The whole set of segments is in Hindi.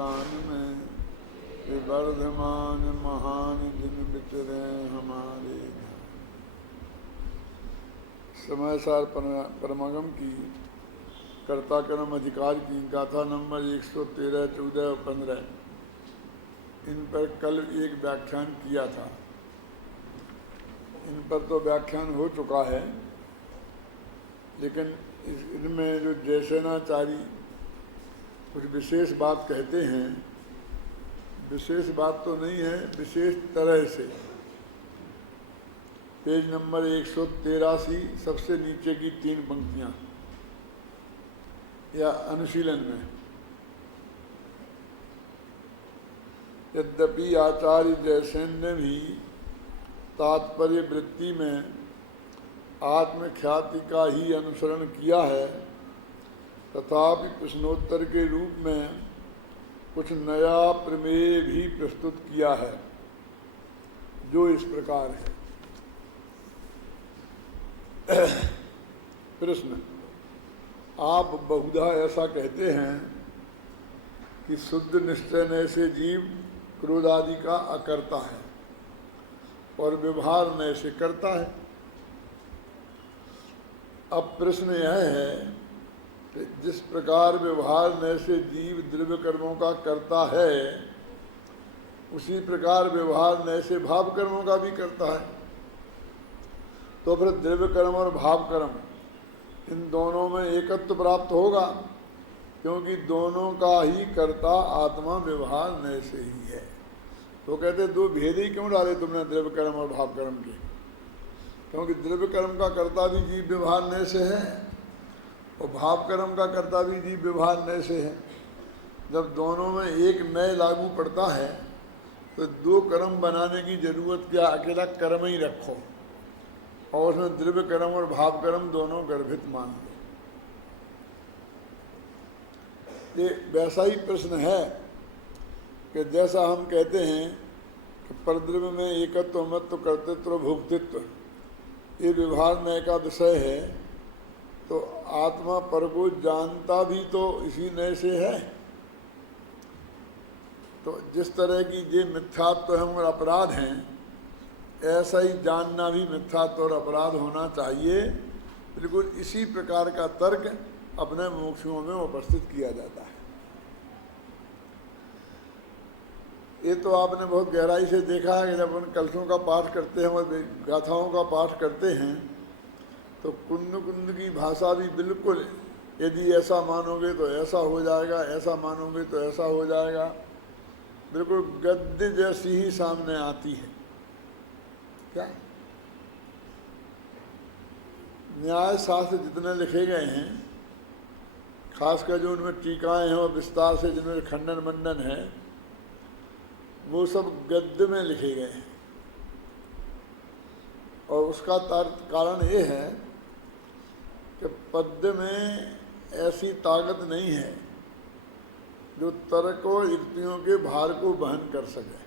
कान में, वर्धमान महान दिन बितरे हमारे। समय सार परमागम की कर्ता कर्म अधिकार की गाथा नंबर 113, 14 और 15, इन पर कल एक व्याख्यान किया था। इन पर तो व्याख्यान हो चुका है, लेकिन इनमें जो जयसेनाचारी कुछ विशेष बात कहते हैं, विशेष बात तो नहीं है, विशेष तरह से। पेज नंबर 183, सबसे नीचे की 3 पंक्तियां, या अनुशीलन में। यद्यपि आचार्य जयसेन ने भी तात्पर्य वृत्ति में आत्मख्याति का ही अनुसरण किया है, तथापि प्रश्नोत्तर के रूप में कुछ नया प्रमेय भी प्रस्तुत किया है, जो इस प्रकार है। प्रश्न: आप बहुधा ऐसा कहते हैं कि शुद्ध निश्चय नय से जीव क्रोध आदि का अकर्ता है और व्यवहार नय से करता है। अब प्रश्न यह है कि जिस प्रकार व्यवहार नय से जीव द्रव्य कर्मों का करता है, उसी प्रकार व्यवहार नय से भाव कर्मों का भी करता है। तो फिर द्रव्य कर्म और भाव कर्म, इन दोनों में एकत्व प्राप्त होगा, क्योंकि दोनों का ही कर्ता आत्मा व्यवहार नय से ही है। तो कहते दो भेद ही क्यों डाले तुमने द्रव्य कर्म और भाव कर्म के? क्योंकि द्रव्य कर्म का कर्ता भी जीव व्यवहार नय से है और भाव कर्म का कर्ता भी जीव व्यवहार नय से है। जब दोनों में एक नय लागू पड़ता है तो दो कर्म बनाने की जरूरत क्या, अकेला कर्म ही रखो और उसमें द्रव्य कर्म और भाव कर्म दोनों गर्भित मान लो। ये वैसा ही प्रश्न है कि जैसा हम कहते हैं कि परद्रव्य में एकत्व, मत्व, कर्तृत्व, भोक्तृत्व ये व्यवहार नय का विषय है, तो आत्मा पर को जानता भी तो इसी नय से है। तो जिस तरह की ये मिथ्यात्व हम और अपराध हैं, ऐसा ही जानना भी मिथ्यात्व और अपराध होना चाहिए। बिल्कुल इसी प्रकार का तर्क अपने मोक्षों में उपस्थित किया जाता है। ये तो आपने बहुत गहराई से देखा है कि जब उन कलशों का पाठ करते हैं और गाथाओं का पाठ करते हैं तो कुंद कुंद की भाषा भी बिल्कुल, यदि ऐसा मानोगे तो ऐसा हो जाएगा, ऐसा मानोगे तो ऐसा हो जाएगा, बिल्कुल गद्य जैसी ही सामने आती है। क्या न्याय शास्त्र जितने लिखे गए हैं, खासकर जो उनमें टीकाएं हैं और विस्तार से जिनमें खंडन मंडन है, वो सब गद्य में लिखे गए हैं। और उसका कारण ये है कि पद्य में ऐसी ताकत नहीं है जो तर्क और युक्तियों के भार को वहन कर सके।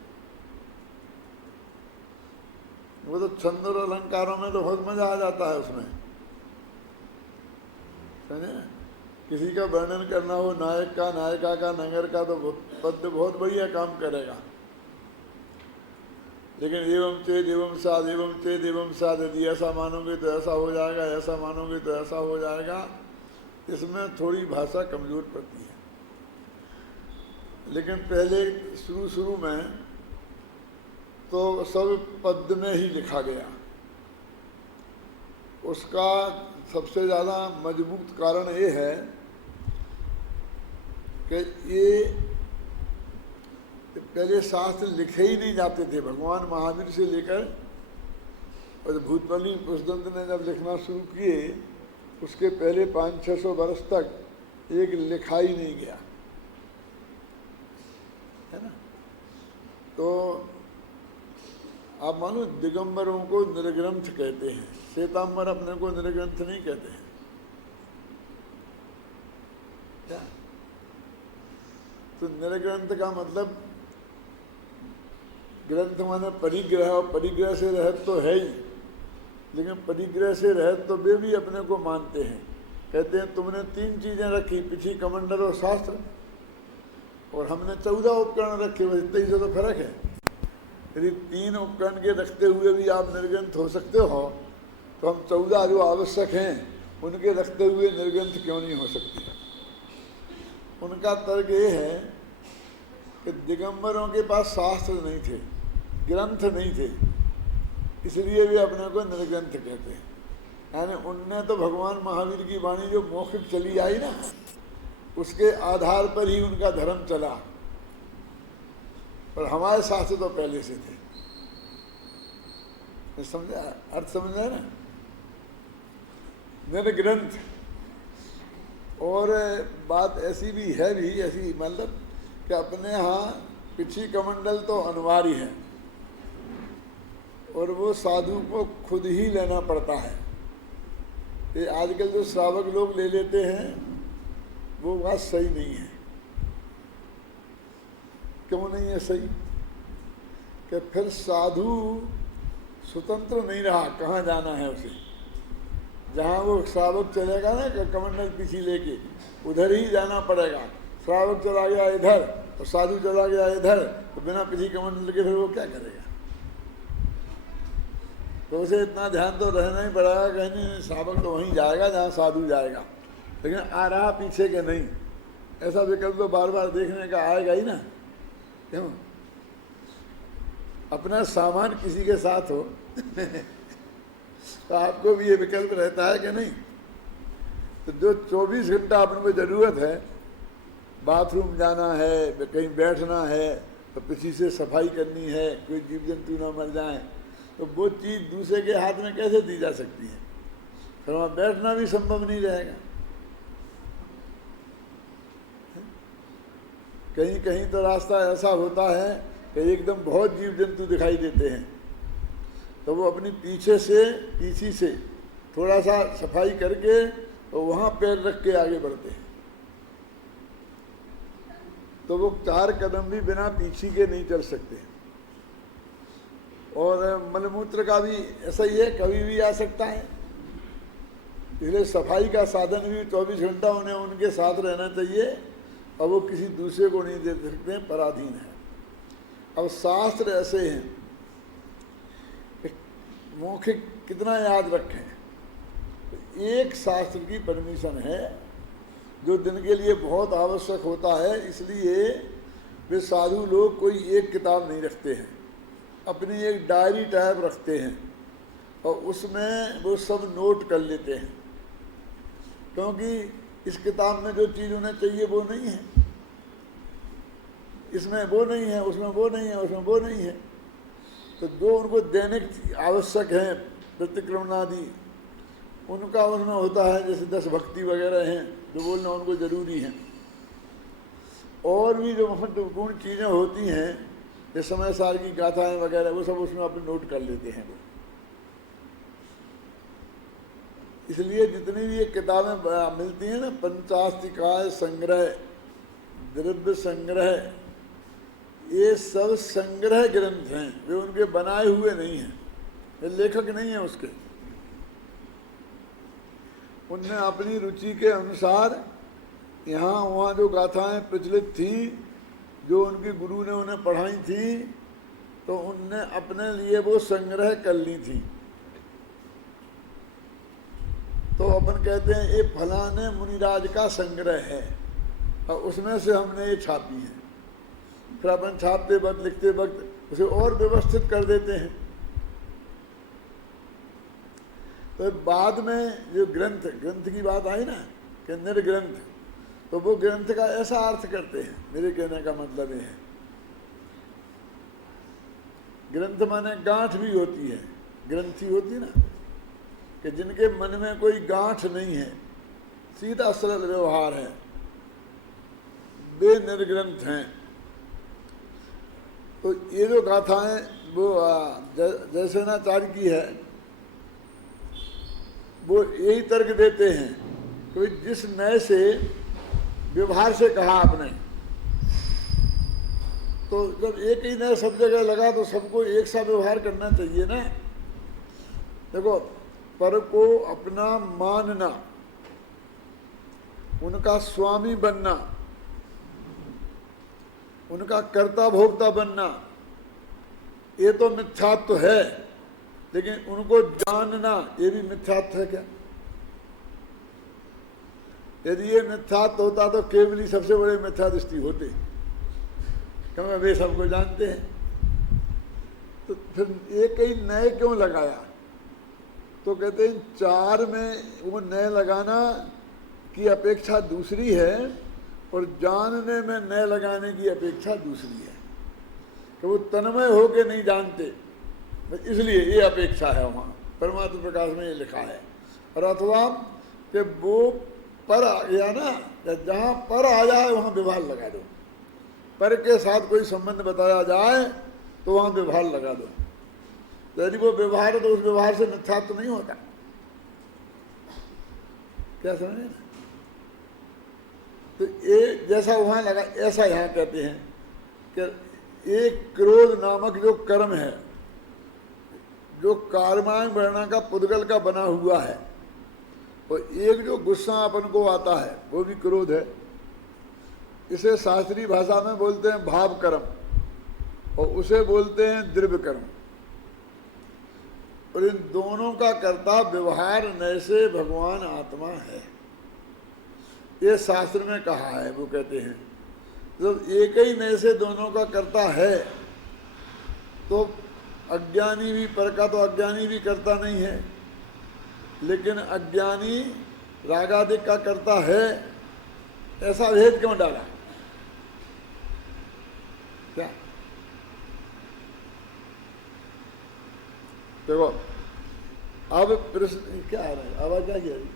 वो तो छंद और अलंकारों में तो बहुत मजा आ जाता है उसमें, समझे? किसी का वर्णन करना हो, नायक का, नायिका का, नगर का, तो पद्य बहुत बढ़िया काम करेगा। लेकिन एवं चेद एवं साध, एवं चेद एवं साध, यदि ऐसा मानोगे तो ऐसा हो जाएगा, ऐसा मानोगे तो ऐसा हो जाएगा, इसमें थोड़ी भाषा कमजोर पड़ती है। लेकिन पहले शुरू में तो सब पद्य में ही लिखा गया। उसका सबसे ज़्यादा मजबूत कारण ये है कि ये पहले शास्त्र लिखे ही नहीं जाते थे। भगवान महावीर से लेकर और भूतबली पुष्पदंत ने जब लिखना शुरू किए, उसके पहले 500-600 वर्ष तक एक लिखा ही नहीं गया, है ना। तो आप मानो दिगंबरों को निर्ग्रंथ कहते हैं, श्वेतांबर अपने को निर्ग्रंथ नहीं कहते हैं। क्या? तो निर्ग्रंथ का मतलब ग्रंथ माने परिग्रह, और परिग्रह से रहत तो है ही, लेकिन परिग्रह से रहत तो वे भी अपने को मानते हैं। कहते हैं तुमने 3 चीज़ें रखी, पिछी, कमंडल और शास्त्र। और और हमने 14 उपकरण रखे, बस इतना ही से तो फर्क है। यदि 3 उपकरण के रखते हुए भी आप निर्ग्रंथ हो सकते हो, तो हम 14 जो आवश्यक हैं उनके रखते हुए निर्ग्रंथ क्यों नहीं हो सकते। उनका तर्क ये है कि दिगंबरों के पास शास्त्र नहीं थे, ग्रंथ नहीं थे, इसलिए वे अपने को निर्ग्रंथ कहते हैं। यानी उनने तो भगवान महावीर की वाणी जो मौखिक चली आई ना, उसके आधार पर ही उनका धर्म चला, और हमारे शास्त्र तो पहले से थे। समझा, अर्थ समझा ना, निर्ग्रंथ। और बात ऐसी भी है भी ऐसी, मतलब कि अपने यहाँ पिछी कमंडल तो अनिवार्य है, और वो साधु को खुद ही लेना पड़ता है। ये आजकल जो श्रावक लोग ले लेते हैं वो बात सही नहीं है। क्यों नहीं है सही? कि फिर साधु स्वतंत्र नहीं रहा, कहाँ जाना है उसे। जहाँ वो श्रावक चलेगा ना कमंडल पीछे लेके, उधर ही जाना पड़ेगा। श्रावक चला गया इधर और साधु चला गया इधर, तो बिना पीछे कमंडल के फिर वो क्या करेगा? तो उसे इतना ध्यान तो रहना ही पड़ेगा, कहीं नहीं श्रावक तो वहीं जाएगा जहाँ साधु जाएगा, लेकिन आ रहा पीछे के नहीं। ऐसा विकल्प तो बार बार देखने का आएगा ही ना। क्यों? अपना सामान किसी के साथ हो तो आपको भी ये विकल्प रहता है कि नहीं? तो जो 24 घंटा अपन को जरूरत है, बाथरूम जाना है, कहीं बैठना है, तो किसी से सफाई करनी है, कोई जीव जंतु ना मर जाए, तो वो चीज़ दूसरे के हाथ में कैसे दी जा सकती है? फिर वहाँ बैठना भी संभव नहीं रहेगा। कहीं कहीं तो रास्ता ऐसा होता है कि एकदम बहुत जीव जंतु दिखाई देते हैं, तो वो अपनी पीछे से थोड़ा सा सफाई करके तो वहाँ पैर रख के आगे बढ़ते हैं। तो वो 4 कदम भी बिना पीछे के नहीं चल सकते। और मलमूत्र का भी ऐसा ही है, कभी भी आ सकता है। इसलिए सफाई का साधन भी 24 घंटा उन्हें उनके साथ रहना चाहिए, और वो किसी दूसरे को नहीं दे सकते हैं, पराधीन है। अब शास्त्र ऐसे हैं, मौखिक कितना याद रखें। एक शास्त्र की परमिशन है जो दिन के लिए बहुत आवश्यक होता है, इसलिए वे साधु लोग कोई एक किताब नहीं रखते हैं, अपनी एक डायरी टाइप रखते हैं, और उसमें वो सब नोट कर लेते हैं। क्योंकि इस किताब में जो चीज़ उन्हें चाहिए वो नहीं है, इसमें वो नहीं है, उसमें वो नहीं है, उसमें वो नहीं है। तो जो उनको दैनिक आवश्यक है, प्रतिक्रमणादि, उनका उसमें होता है। जैसे 10 भक्ति वगैरह हैं जो बोलना उनको ज़रूरी है। और भी जो महत्वपूर्ण चीज़ें होती हैं, जैसे समय सार की गाथाएँ वगैरह, वो सब उसमें अपने नोट कर लेते हैं वो। इसलिए जितनी भी ये किताबें मिलती हैं ना, पंचास्तिकाय संग्रह, द्रव्य संग्रह, ये सब संग्रह ग्रंथ हैं, वे उनके बनाए हुए नहीं हैं, वे लेखक नहीं है उसके। उनने अपनी रुचि के अनुसार यहाँ वहाँ जो गाथाएँ प्रचलित थी, जो उनके गुरु ने उन्हें पढ़ाई थी, तो उनने अपने लिए वो संग्रह कर ली थी। तो अपन कहते हैं ये फलाने मुनिराज का संग्रह है, और उसमें से हमने ये छापी है। फिर अपन छापते वक्त, लिखते वक्त उसे और व्यवस्थित कर देते हैं। तो बाद में जो ग्रंथ की बात आई ना कि निर्ग्रंथ, तो वो ग्रंथ का ऐसा अर्थ करते हैं। मेरे कहने का मतलब ये है, ग्रंथ माने गांठ भी होती है, ग्रंथि होती है ना, कि जिनके मन में कोई गांठ नहीं है, सीधा सरल व्यवहार है, वे निर्ग्रंथ हैं। तो ये जो गाथाएं वो जयसेनाचार्य की है, वो यही तर्क देते हैं कि जिस नए से व्यवहार से कहा आपने, तो जब एक ही नया सब जगह लगा तो सबको एक सा व्यवहार करना चाहिए ना। देखो, पर को अपना मानना, उनका स्वामी बनना, उनका कर्ता भोक्ता बनना ये तो मिथ्यात्व है, लेकिन उनको जानना ये भी मिथ्यात्व है क्या? यदि ये मिथ्यात्व होता तो केवल ही सबसे बड़े मिथ्या दृष्टि होते, क्योंकि वे सबको जानते हैं। तो फिर एक ही नए क्यों लगाया? तो कहते हैं 4 में वो नए लगाना की अपेक्षा दूसरी है और जानने में नए लगाने की अपेक्षा दूसरी है, कि वो तन्मय होके नहीं जानते, इसलिए ये अपेक्षा है वहाँ परमात्मा प्रकाश में ये लिखा है। और अथवा कि वो पर आ गया ना, जहाँ पर आ जाए वहाँ व्यवहार लगा दो, पर के साथ कोई संबंध बताया जाए तो वहाँ व्यवहार लगा दो। यदि वो व्यवहार है तो उस व्यवहार से मिथ्यात्व तो नहीं होता। क्या समझे? तो ये जैसा वहाँ लगा ऐसा यहाँ कहते हैं कि एक क्रोध नामक जो कर्म है, जो कार्मांग वर्णा का पुद्गल का बना हुआ है, और एक जो गुस्सा अपन को आता है वो भी क्रोध है। इसे शास्त्रीय भाषा में बोलते हैं भाव कर्म और उसे बोलते हैं द्रव्य कर्म। और इन दोनों का कर्ता व्यवहार नय से भगवान आत्मा है, ये शास्त्र में कहा है। वो कहते हैं जब एक ही नय से दोनों का कर्ता है तो अज्ञानी भी, पर का तो अज्ञानी भी करता नहीं है, लेकिन अज्ञानी रागादिक का करता है, ऐसा भेद क्यों डाला? क्या देखो अब प्रश्न क्या आ रहा है, आवाज क्या कह रही?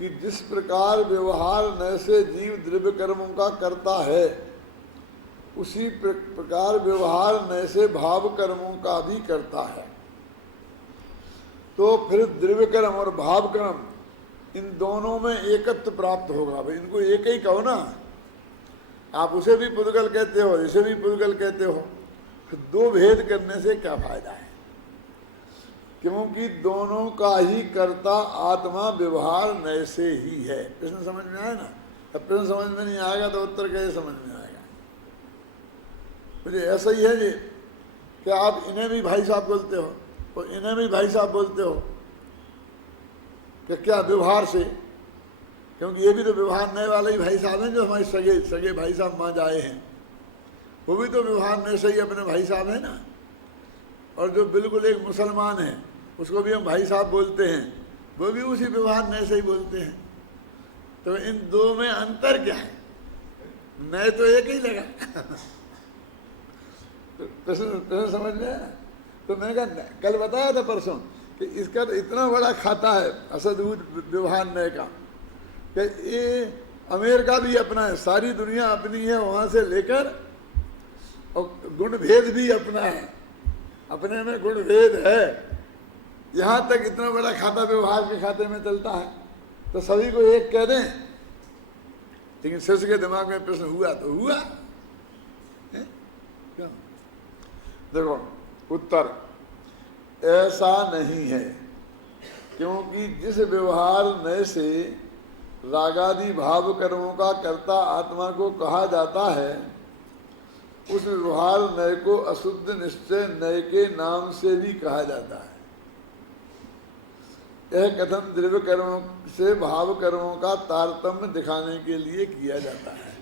कि जिस प्रकार व्यवहार न से जीव द्रव्य कर्मों का करता है, उसी प्रकार व्यवहार न से भाव कर्मों का भी करता है। तो फिर द्रव्य कर्म और भाव कर्म इन दोनों में एकत्व प्राप्त होगा। भाई इनको एक ही कहो ना, आप उसे भी पुद्गल कहते हो, इसे भी पुद्गल कहते हो, फिर दो भेद करने से क्या फायदा है? क्योंकि दोनों का ही कर्ता आत्मा व्यवहार नय से ही है। प्रश्न समझ में आया ना? अब प्रश्न समझ में नहीं आएगा तो उत्तर कैसे समझ में आएगा? मुझे ऐसा ही है जी कि आप इन्हें भी भाई साहब बोलते हो और इन्हें भी भाई साहब बोलते हो, कि क्या व्यवहार से? क्योंकि ये भी तो व्यवहार नए वाले ही भाई साहब हैं, जो हमारे सगे सगे भाई साहब मान आए हैं, वो भी तो व्यवहार नए से ही अपने भाई साहब हैं ना। और जो बिल्कुल एक मुसलमान है उसको भी हम भाई साहब बोलते हैं, वो भी उसी व्यवहार नए से ही बोलते हैं। तो इन दो में अंतर क्या है? नए तो एक ही लगा। तो प्रश्न समझ में आया? तो मैंने कहा कल बताया था परसों कि इसका तो इतना बड़ा खाता है असदूत व्यवहार नए का, कि ये अमेरिका भी अपना है, सारी दुनिया अपनी है, वहाँ से लेकर, और गुण भेद भी अपना है, अपने में गुण भेद है। यहाँ तक इतना बड़ा खाता व्यवहार के खाते में चलता है, तो सभी को एक कह दें। लेकिन शिष्य के दिमाग में प्रश्न हुआ तो हुआ है? क्यों? देखो उत्तर ऐसा नहीं है, क्योंकि जिस व्यवहार नय से रागादि भाव कर्मों का कर्ता आत्मा को कहा जाता है, उस व्यवहार नय को अशुद्ध निश्चय नय के नाम से भी कहा जाता है। यह कथन द्रव्य कर्मों से भाव कर्मों का तारतम्य दिखाने के लिए किया जाता है।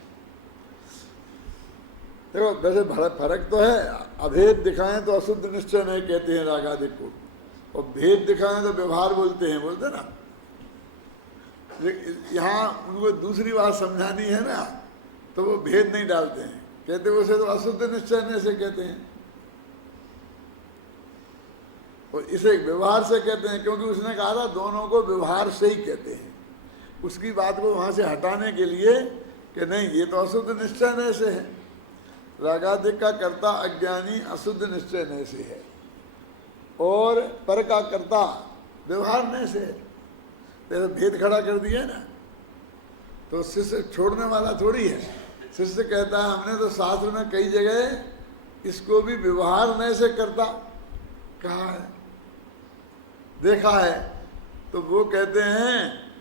देखो वैसे फर्क तो है, अभेद दिखाएं तो अशुद्ध निश्चय नय कहते हैं रागादिक को, और भेद दिखाएं तो व्यवहार बोलते हैं, बोलते ना। यहाँ उनको दूसरी बात समझानी है ना, तो वो भेद नहीं डालते हैं, कहते उसे तो अशुद्ध निश्चय नय से कहते हैं, और इसे व्यवहार से कहते हैं, क्योंकि उसने कहा था दोनों को व्यवहार से ही कहते हैं। उसकी बात को वहाँ से हटाने के लिए कि नहीं ये तो अशुद्ध निश्चय नय से है, रागादिक का कर्ता अज्ञानी अशुद्ध निश्चय नय से है, और पर का कर्ता व्यवहार नय से है। तो भेद खड़ा कर दिया ना। तो शिष्य छोड़ने वाला थोड़ी है। शिष्य कहता है हमने तो शास्त्र में कई जगह इसको भी व्यवहार नए से करता कहा है, देखा है। तो वो कहते हैं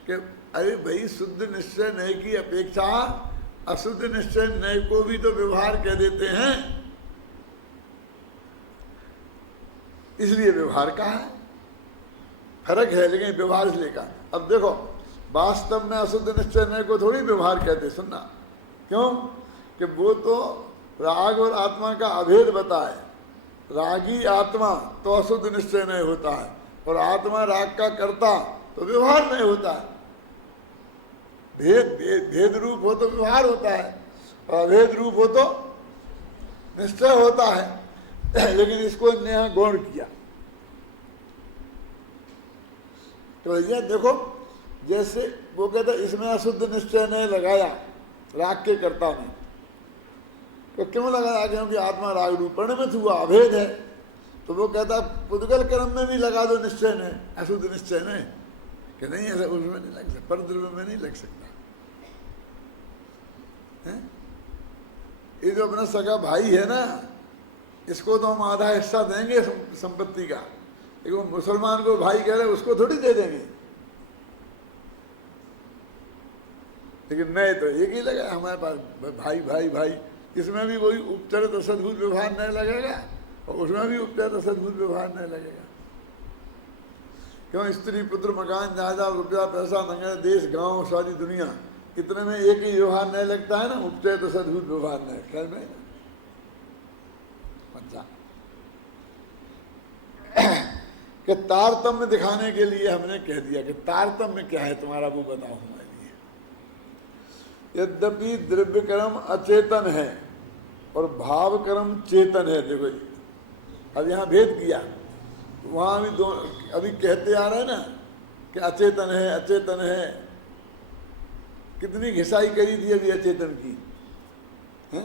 कि अरे भाई शुद्ध निश्चय नए की अपेक्षा अशुद्ध निश्चय नए को भी तो व्यवहार कह देते हैं, इसलिए व्यवहार का है, फर्क है लेकिन व्यवहार इसलिए का। अब देखो वास्तव में अशुद्ध निश्चय नए को थोड़ी व्यवहार कहते, सुनना क्यों कि वो तो राग और आत्मा का अभेद बताए। रागी आत्मा तो अशुद्ध निश्चय नहीं होता है, और आत्मा राग का कर्ता तो व्यवहार नहीं होता है। भेद रूप हो तो व्यवहार होता है, और अभेद रूप हो तो निश्चय होता है। लेकिन इसको यहाँ गौण किया। तो भैया देखो, जैसे वो कहता इसमें अशुद्ध निश्चय ने लगाया राग के कर्ता ने, तो क्यों लगाया? क्योंकि आत्मा राग रूप परिणमित हुआ, अभेद है। तो वो कहता पुद्गल कर्म में भी लगा दो निश्चय ने, अशुद्ध निश्चय ने, कि नहीं ऐसा उसमें नहीं लग सकता, परद्रव्य में नहीं लग सकता है? ये जो अपना सगा भाई है ना, इसको तो हम आधा हिस्सा देंगे संपत्ति का, लेकिन मुसलमान को भाई कह रहे उसको थोड़ी दे देंगे। लेकिन नहीं तो एक ही लगा हमारे पास, भाई भाई भाई, इसमें भी वही उपचरित सद्भुत व्यवहार नहीं लगेगा, और उसमें भी उपचरित सद्भुत व्यवहार नहीं लगेगा। क्यों? स्त्री पुत्र मकान जायदाद रुपया पैसा नंगे देश गांव सारी दुनिया, इतने में एक ही व्यवहार नहीं लगता है ना, उपचरित सद्भुत व्यवहार नहीं। खैर में कि तारतम्य दिखाने के लिए हमने कह दिया कि तारतम्य क्या है तुम्हारा, वो बताओ हमारे लिए। यद्यपि द्रव्य कर्म अचेतन है और भाव कर्म चेतन है। देखो जी, अब यहाँ भेद किया, वहाँ भी दो अभी कहते आ रहे हैं ना कि अचेतन है अचेतन है। कितनी घिसाई करी थी अभी अचेतन की है?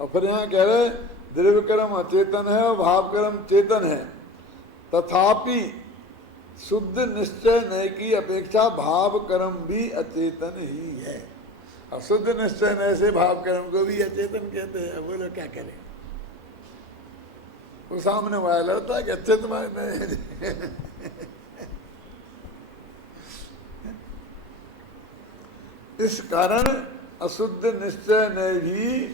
और फिर यहाँ कह रहे द्रव्य कर्म अचेतन है और भाव कर्म चेतन है, तथापि शुद्ध निश्चय नय की अपेक्षा भाव कर्म भी अचेतन ही है। और शुद्ध निश्चय नय से भाव कर्म को भी अचेतन कहते हैं। बोलो क्या करें? वो सामने वाला लड़ता है कि अच्छे तुम्हारे इस कारण अशुद्ध निश्चय नय भी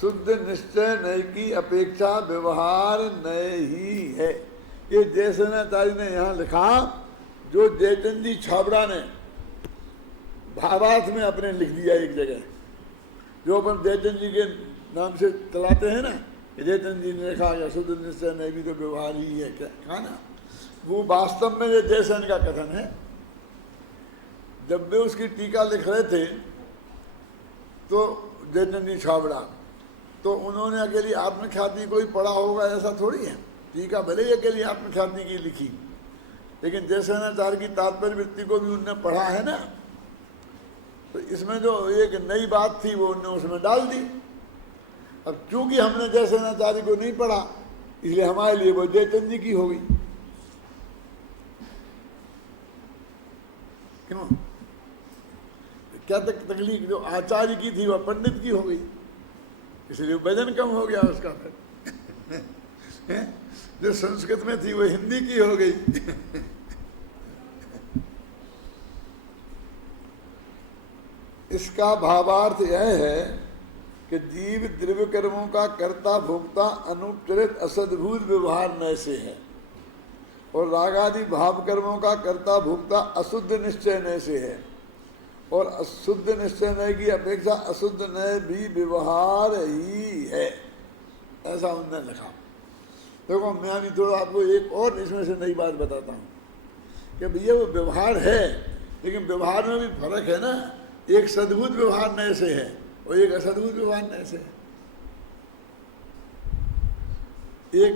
शुद्ध निश्चय नय की अपेक्षा व्यवहार नय ही है। ये जयसेनाचार्य ने यहाँ लिखा, जो जयचंद जी छाबड़ा ने भावार्थ में अपने लिख दिया एक जगह, जो अपन जयचंद जी के नाम से चलाते हैं ना, जयचंद जी ने लिखा कि शुद्ध निश्चय नहीं भी तो व्यवहार ही है, क्या कहा ना, वो वास्तव में ये जयसेन का कथन है। जब वे उसकी टीका लिख रहे थे तो जयचंद जी छाबड़ा, तो उन्होंने अकेली आत्मख्याति कोई पढ़ा होगा ऐसा थोड़ी है। टीका भले ही अकेली आत्मख्याति की लिखी, लेकिन जयसेनाचार्य की तात्पर्य वृत्ति को भी उनने पढ़ा है ना। तो इसमें जो एक नई बात थी वो उनने उसमें डाल दी। अब चूंकि हमने जयसेनाचार्य को नहीं पढ़ा, इसलिए हमारे लिए वो जयचंद जी की हो गई। क्यों? क्या तकलीफ जो आचार्य की थी वह पंडित की हो गई, इसलिए वजन कम हो गया उसका। फिर जो संस्कृत में थी वो हिंदी की हो गई। इसका भावार्थ यह है कि जीव द्रव्य कर्मों का कर्ता भोक्ता अनुपचरित असद्भुत व्यवहार नय से है, और रागादि भाव कर्मों का कर्ता भोक्ता अशुद्ध निश्चय नय से है, और अशुद्ध निश्चय नय की अपेक्षा अशुद्ध नय भी व्यवहार ही है। ऐसा उन्होंने लिखा। देखो मैं अभी थोड़ा आपको एक और इसमें से नई बात बताता हूँ कि भैया वो व्यवहार है, लेकिन व्यवहार में भी फर्क है ना। एक सद्भुत व्यवहार नय से है और एक असद्भुत व्यवहार नय से है। एक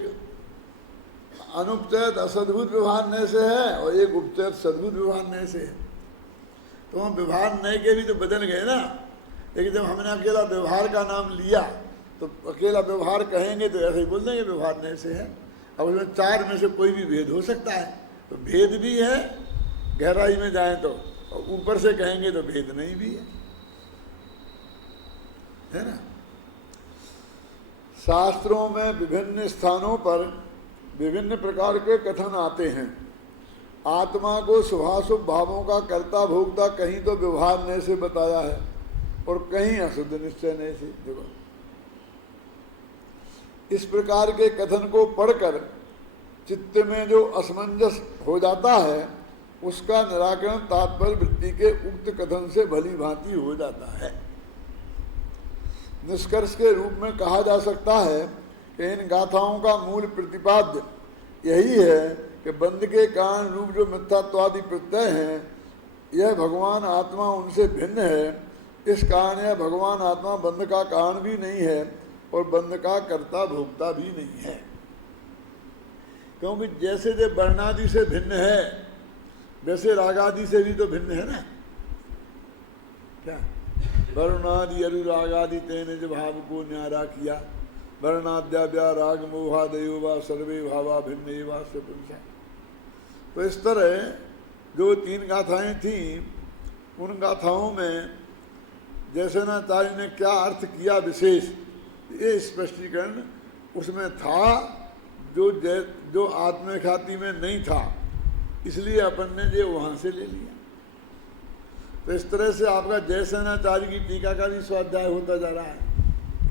अनुपचरित असद्भुत व्यवहार नय से है और एक उपचरित सद्भुत व्यवहार नय से है। तो हम व्यवहार नय के भी तो बदल गए ना। लेकिन जब हमने अकेला व्यवहार का नाम लिया तो अकेला व्यवहार कहेंगे तो ऐसे ही बोल देंगे व्यवहार नय से है। अब उसमें चार में से कोई भी भेद हो सकता है, तो भेद भी है गहराई में जाएं तो, और ऊपर से कहेंगे तो भेद नहीं भी है। है ना। शास्त्रों में विभिन्न स्थानों पर विभिन्न प्रकार के कथन आते हैं। आत्मा को शुभाशुभ भावों का कर्ता भोक्ता कहीं तो व्यवहार ने से बताया है और कहीं अशुद्ध निश्चय ने से। देखो, इस प्रकार के कथन को पढ़कर चित्त में जो असमंजस हो जाता है उसका निराकरण तात्पर्य वृत्ति के उक्त कथन से भली भांति हो जाता है। निष्कर्ष के रूप में कहा जा सकता है कि इन गाथाओं का मूल प्रतिपाद्य यही है कि बंध के कारण रूप जो मिथ्यात्वादि प्रत्यय हैं, यह भगवान आत्मा उनसे भिन्न है। इस कारण यह भगवान आत्मा बंध का कारण भी नहीं है और बंध का कर्ता भोक्ता भी नहीं है। क्योंकि जैसे जो वर्णादि से भिन्न है वैसे रागादि से भी तो भिन्न है ना। क्या वर्णादि अनुरागादि तेने जो भाव को न्यारा किया, वर्णाद्या राग मोहादयो वा सर्वे भावा भिन्न वा से पुरुषा। तो इस तरह जो 3 गाथाएं थीं, उन गाथाओं में जैसे नाचार्य ने क्या अर्थ किया विशेष, ये स्पष्टीकरण उसमें था जो आत्मख्याति में नहीं था, इसलिए अपन ने ये वहाँ से ले लिया। तो इस तरह से आपका जयसेनाचार्य की टीका का भी स्वाध्याय होता जा रहा है,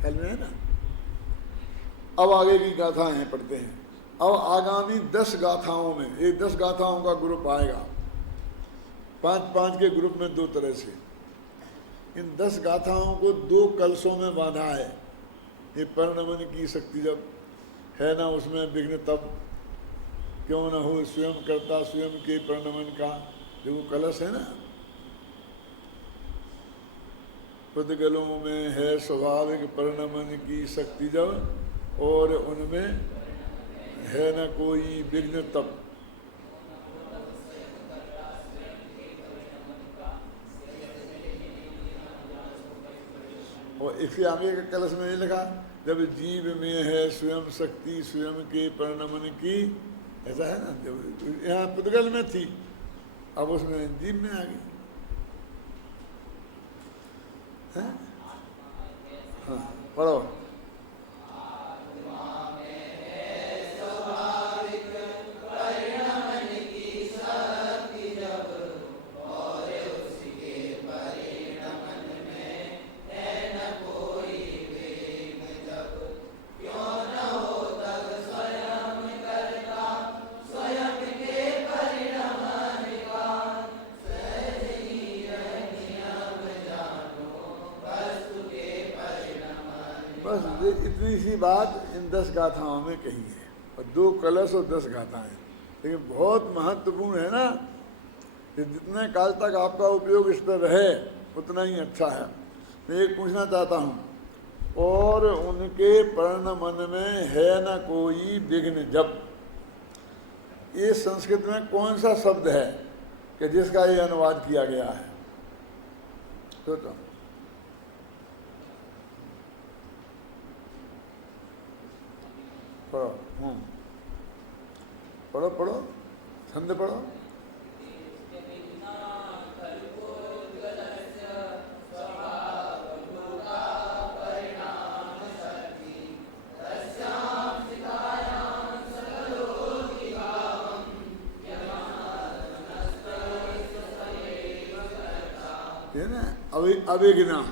ख्याल में है ना। अब आगे की गाथाएं पढ़ते हैं। अब आगामी 10 गाथाओं में, ये 10 गाथाओं का ग्रुप आएगा, 5-5 के ग्रुप में 2 तरह से। इन 10 गाथाओं को 2 कलशों में बांधा है। ये परिणमन की शक्ति जब है ना, उसमें विघ्न तब क्यों न हो, स्वयं करता स्वयं के परिणमन का जो वो कलश है ना, पुद्गलों में है स्वाभाविक परिणमन की शक्ति जब, और उनमें है न कोई विघ्न तब। और इसके आगे के कलश में ये लिखा, जब जीव में है स्वयं शक्ति स्वयं के परिणमन की, ऐसा है ना। जब यहाँ पुद्गल में थी, अब उसमें जीव में आ गई। हाँ, पढ़ो। इतनी सी बात इन 10 गाथाओं में कही है, और 2 कलश और 10 गाथाएं, लेकिन बहुत महत्वपूर्ण है ना। जितने काल तक आपका उपयोग इस पर रहे उतना ही अच्छा है। मैं एक पूछना चाहता हूँ, और उनके परिणमन में है न कोई विघ्न जब, ये संस्कृत में कौन सा शब्द है कि जिसका ये अनुवाद किया गया है? तो पढ़ो पढ़ो, छंद पढ़ो। ये ना अवेगिना,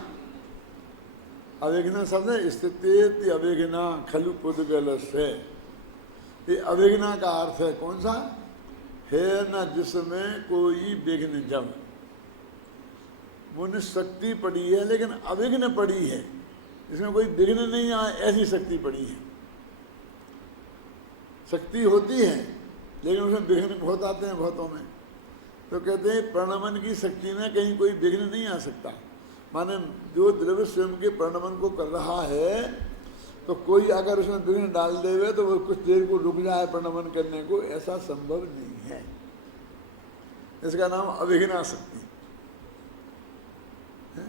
अवेगिना शब्द है, स्थिति अवेगिना खलु पुद्गल से। ये अवेगिना का अर्थ है कौन सा? है न जिसमें कोई विघ्न जब। मुन शक्ति पड़ी है लेकिन अविघ्न पड़ी है, इसमें कोई विघ्न नहीं आए, ऐसी शक्ति पड़ी है। शक्ति होती है लेकिन उसमें विघ्न बहुत आते हैं बहुतों में। तो कहते हैं प्रणमन की शक्ति में कहीं कोई विघ्न नहीं आ सकता। माने जो द्रव्य स्वयं के प्रणमन को कर रहा है, तो कोई अगर उसमें विघ्न डाल देवे तो वो कुछ देर को रुक जाए प्रणमन करने को, ऐसा संभव नहीं है। इसका नाम अविघ्ना शक्ति है?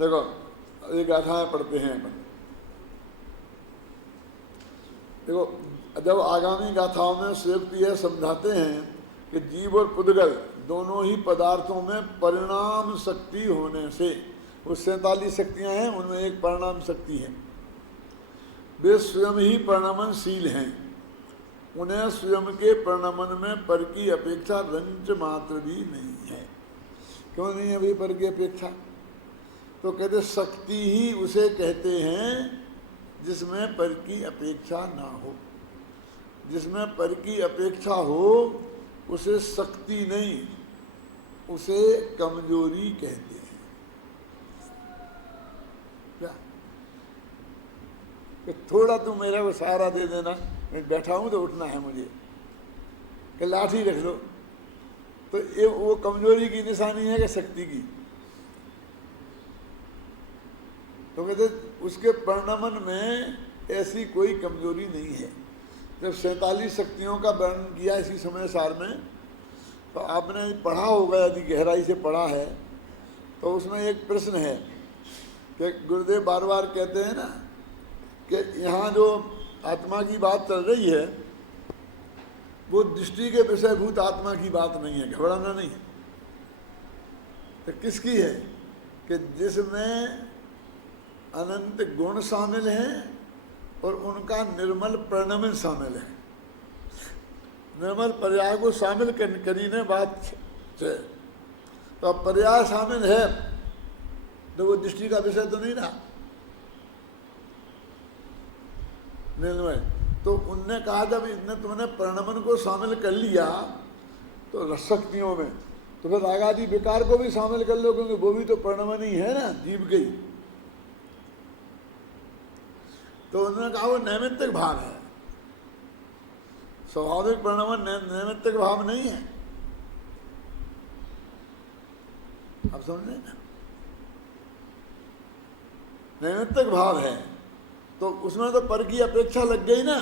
देखो ये गाथाएं पढ़ते हैं अपन। देखो जब आगामी गाथाओं में सुयुक्त यह समझाते हैं कि जीव और पुद्गल दोनों ही पदार्थों में परिणाम शक्ति होने से, वो 47 शक्तियां हैं, उनमें एक परिणाम शक्ति है। वे स्वयं ही परिणमनशील हैं, उन्हें स्वयं के परिणमन में पर की अपेक्षा रंच मात्र भी नहीं है। क्यों नहीं है भाई पर की अपेक्षा? तो कहते शक्ति ही उसे कहते हैं जिसमें पर की अपेक्षा ना हो। जिसमें पर की अपेक्षा हो उसे शक्ति नहीं, उसे कमजोरी कहते हैं। क्या कि थोड़ा तुम मेरे को सहारा दे देना, मैं बैठा हूं तो उठना है मुझे, कि लाठी रख लो, तो ये वो कमजोरी की निशानी है कि शक्ति की? तो कहते उसके परिणमन में ऐसी कोई कमजोरी नहीं है। जब 47 शक्तियों का वर्णन किया इसी समय सार में, तो आपने पढ़ा होगा, यदि गहराई से पढ़ा है तो उसमें एक प्रश्न है कि गुरुदेव बार बार कहते हैं ना कि यहाँ जो आत्मा की बात चल रही है वो दृष्टि के विषयभूत आत्मा की बात नहीं है, घबराना नहीं है। तो किसकी है? कि जिसमें अनंत गुण शामिल हैं और उनका निर्मल परिणमन शामिल है। निर्मल पर्याय को शामिल करीने बात से, तो अब पर्याय शामिल है तो वो दृष्टि का विषय तो नहीं रहा निर्मल। तो उनने कहा जब इसने तुमने परिणमन को शामिल कर लिया तो रसशक्तियों में, तो फिर रागादि विकार को भी शामिल कर लो, क्योंकि वो भी तो परिणमन ही है ना, जीव के ही। तो उन्होंने कहा वो नैमित्तिक भाव है, स्वाभाविक परिणमन नैमित्तिक भाव नहीं है। आप समझ रहे ना? नैमित्तिक भाव है तो उसमें तो पर की अपेक्षा लग गई ना,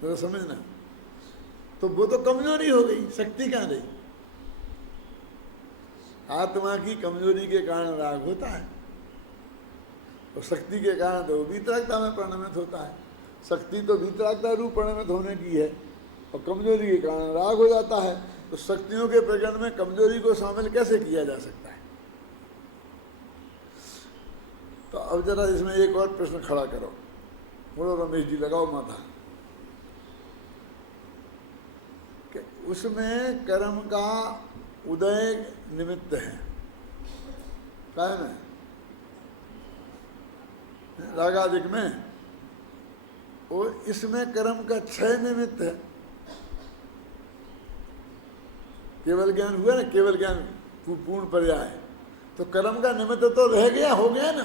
तो समझना। तो वो तो कमजोरी हो गई, शक्ति कहाँ रही? आत्मा की कमजोरी के कारण राग होता है और शक्ति के कारण तो वीतरागता में परिणमित होता है। शक्ति तो वीतरागता रूप परिणमित होने की है और कमजोरी के कारण राग हो जाता है। तो शक्तियों के प्रकरण में कमजोरी को शामिल कैसे किया जा सकता है? तो अब जरा इसमें एक और प्रश्न खड़ा करो, बोलो रमेश जी, लगाओ माथा। कि उसमें कर्म का उदय निमित्त है, क्या है? रागादिक में, और इसमें कर्म का क्षय निमित्त है। केवल ज्ञान हुआ ना, केवल ज्ञान पूर्ण पर्याय, तो कर्म का निमित्त तो रह गया, हो गया ना।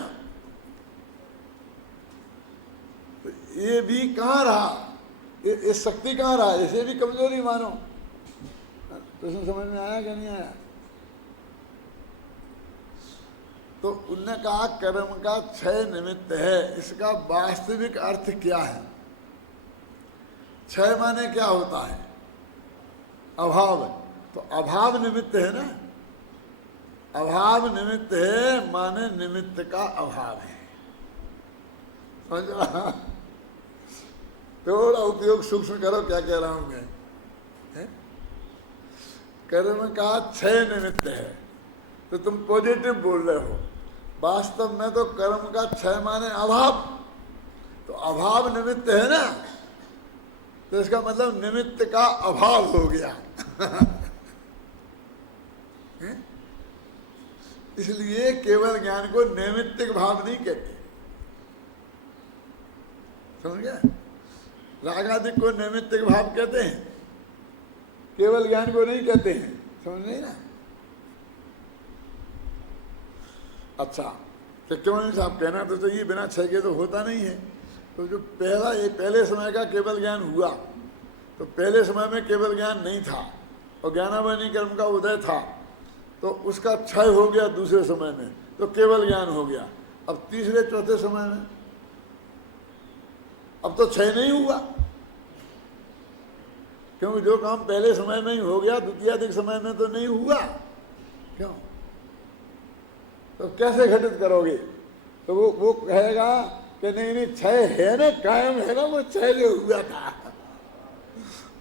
तो ये भी कहाँ रहा? ये शक्ति कहाँ रहा? इसे भी कमजोरी मानो। प्रश्न समझ में आया क्या नहीं आया? तो उनने कहा कर्म का क्षय निमित्त है। इसका वास्तविक अर्थ क्या है? क्षय माने क्या होता है? अभाव। तो अभाव निमित्त है ना, अभाव निमित्त है माने निमित्त का अभाव है। समझ? थोड़ा उपयोग सूक्ष्म करो, क्या कह रहा हूं मैं? कर्म का क्षय निमित्त है तो तुम पॉजिटिव बोल रहे हो, वास्तव में तो कर्म का क्षय माने अभाव। तो अभाव निमित्त है ना, तो इसका मतलब निमित्त का अभाव हो गया। इसलिए केवल ज्ञान को नैमित्तिक भाव नहीं कहते, समझ गया? रागादिक को नैमित्तिक भाव कहते हैं, केवल ज्ञान को नहीं कहते हैं। समझ नहीं ना? अच्छा, तो क्यों नहीं साहब? कहना तो ये बिना क्षय के तो होता नहीं है। तो जो पहले समय का केवल ज्ञान हुआ, तो पहले समय में केवल ज्ञान नहीं था और ज्ञानावनी कर्म का उदय था, तो उसका क्षय हो गया दूसरे समय में, तो केवल ज्ञान हो गया। अब तीसरे चौथे समय में अब तो क्षय नहीं हुआ, क्योंकि जो काम पहले समय में ही हो गया द्वितीयाधिक समय में तो नहीं हुआ। क्यों? तो कैसे घटित करोगे? तो वो कहेगा कि नहीं क्षय है ना, कायम है ना वो क्षय जो हुआ था।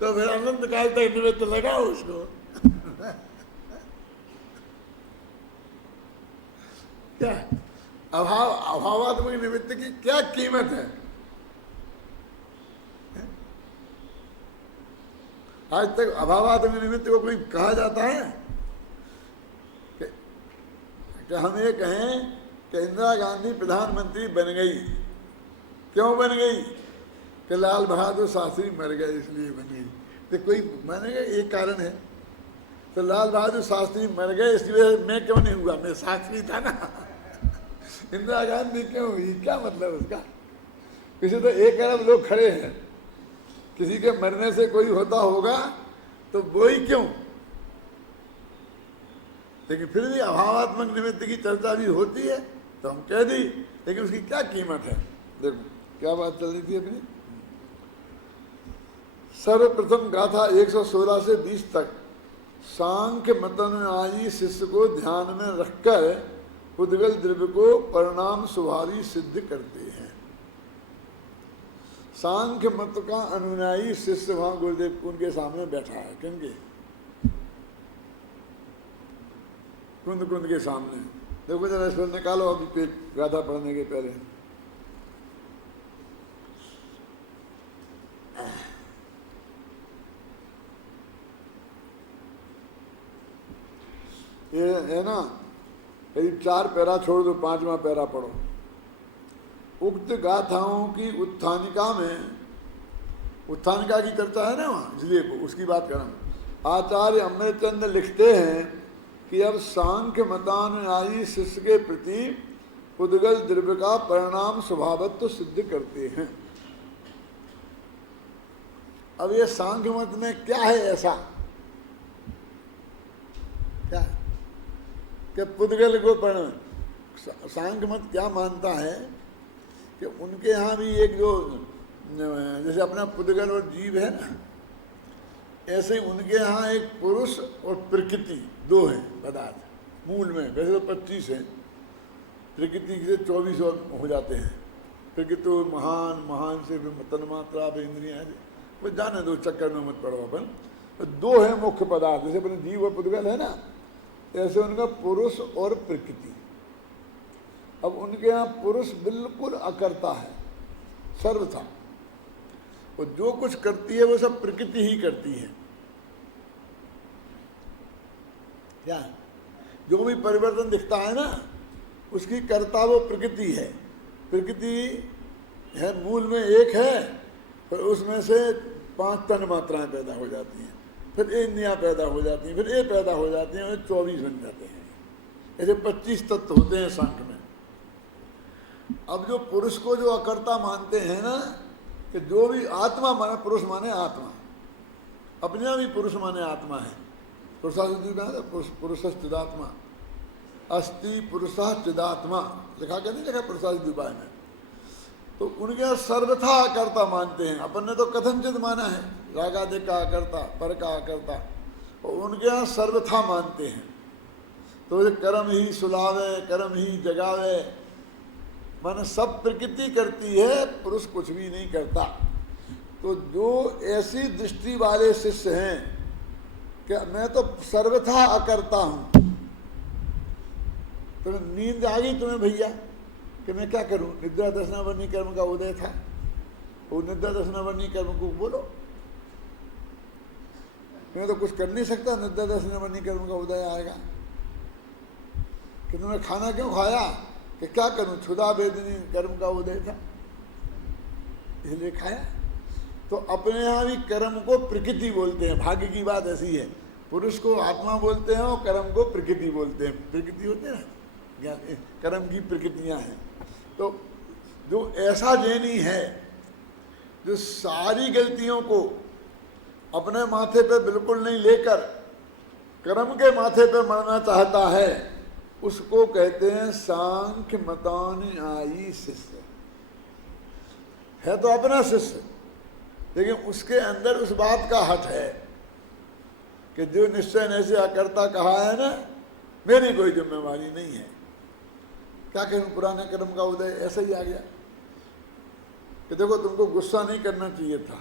तो फिर अनंत काल तक निमित्त लगाओ उसको। क्या अभावात्मक निमित्त की क्या कीमत है? आज तक अभावात्मक निमित्त को कोई कहा जाता है कि हम ये कहें कि इंदिरा गांधी प्रधानमंत्री बन गई, क्यों बन गई? कि लाल बहादुर शास्त्री मर गए इसलिए बन गई। तो कोई मानेगा एक कारण है, तो लाल बहादुर शास्त्री मर गए इसलिए मैं क्यों नहीं हुआ? मैं शास्त्री था ना। इंदिरा गांधी क्यों हुई? क्या मतलब उसका? किसी तो 1 अरब लोग खड़े हैं, किसी के मरने से कोई होता होगा तो वो ही क्यों? लेकिन फिर भी अभावात्मक निमित्त की चर्चा भी होती है तो हम कह दी, लेकिन उसकी क्या कीमत है? देखो क्या बात चल रही थी अपनी। सर्वप्रथम गाथा 116 से 20 तक सांख्य मतनुयायी शिष्य को ध्यान में रखकर पुद्गल द्रव्य को परिणाम स्वभावी सिद्ध करते हैं। सांख्य मत का अनुयायी शिष्य वहां गुरुदेव उनके सामने बैठा है। किनके? कुंद कुंद के सामने। देखो जरा इस पर निकालो अभी पेज गाथा पढ़ने के पहले। ये है ना, करीब 4 पैरा छोड़ दो, 5वां पैरा पढ़ो। उक्त गाथाओं की उत्थानिका में, उत्थानिका की चर्चा है ना वहाँ, इसलिए उसकी बात कर रहा हूँ। आचार्य अमृतचंद लिखते हैं कि अब सांख्य मतानुयायी शिष्य के प्रति पुद्गल द्रव्य का परिणाम स्वभावत्व सिद्ध करते हैं। अब ये सांख्य मत में क्या है ऐसा? क्या कि पुद्गल को परिणाम, सांख्य मत क्या मानता है कि उनके यहाँ भी एक जो जैसे अपना पुद्गल और जीव है ना, ऐसे उनके यहाँ एक पुरुष और प्रकृति 2 हैं पदार्थ मूल में। वैसे तो 25 हैं, प्रकृति से 24 और हो जाते हैं। प्रकृति तो महान, महान से तन्मात्रा इंद्रियाँ, वो जाने दो, चक्कर में मत पड़ो अपन। तो 2 हैं मुख्य पदार्थ, जैसे अपने जीव और पुद्गल है ना, ऐसे उनका पुरुष और प्रकृति। अब उनके यहाँ पुरुष बिल्कुल अकर्ता है, सर्वथा, और जो कुछ करती है वो सब प्रकृति ही करती है। क्या? जो भी परिवर्तन दिखता है ना, उसकी कर्ता वो प्रकृति है। प्रकृति है मूल में एक है, पर उसमें से 5 तन मात्राएं पैदा हो जाती हैं, फिर इंद्रियां पैदा हो जाती हैं, फिर ये पैदा हो जाती हैं, और 24 बन जाते हैं। ऐसे 25 तत्व होते हैं सांख्य में। अब जो पुरुष को जो अकर्ता मानते हैं ना, कि जो भी आत्मा माने, पुरुष माने आत्मा, अपने आप ही पुरुष माने आत्मा है। पुरुष चिदात्मा अस्ति, पुरुष चिदात्मा लिखा क्या नहीं लिखा पुरुषाधिपाय में? तो उनके यहाँ सर्वथा अकर्ता मानते हैं। अपन ने तो कथनचित माना है, रागादिक का अकर्ता, पर का अकर्ता, और उनके यहाँ सर्वथा मानते हैं। तो कर्म ही सुलावे, कर्म ही जगावे, माने सब प्रकृति करती है, पुरुष कुछ भी नहीं करता। तो जो ऐसी दृष्टि वाले शिष्य हैं कि मैं तो सर्वथा अकर्ता हूं, तो नींद आ गई तुम्हें भैया कि मैं क्या करूं? निद्रा दर्शनावरणी कर्म का उदय था, वो निद्रा दर्शनावरणी कर्म को बोलो। मैं तो कुछ कर नहीं सकता, निद्रा दर्शनावरणी कर्म का उदय आएगा। कि तुमने खाना क्यों खाया? कि क्या करूं, क्षुधा वेदनी कर्म का उदय था इसलिए खाया। तो अपने यहाँ भी कर्म को प्रकृति बोलते हैं। भाग्य की बात ऐसी है, पुरुष को आत्मा बोलते हैं और कर्म को प्रकृति बोलते हैं। प्रकृति होते हैं ना, कर्म की प्रकृतियां हैं। तो जो ऐसा जैनी है जो सारी गलतियों को अपने माथे पे बिल्कुल नहीं लेकर कर्म के माथे पे मरना चाहता है, उसको कहते हैं सांख्य मतानुयायी शिष्य। है तो अपना शिष्य, लेकिन उसके अंदर उस बात का हट है कि जो निश्चय ऐसे अकर्ता कहा है ना, मेरी कोई जिम्मेवारी नहीं है। क्या कहूँ, पुराने कर्म का उदय ऐसा ही आ गया कि देखो तुमको गुस्सा नहीं करना चाहिए था,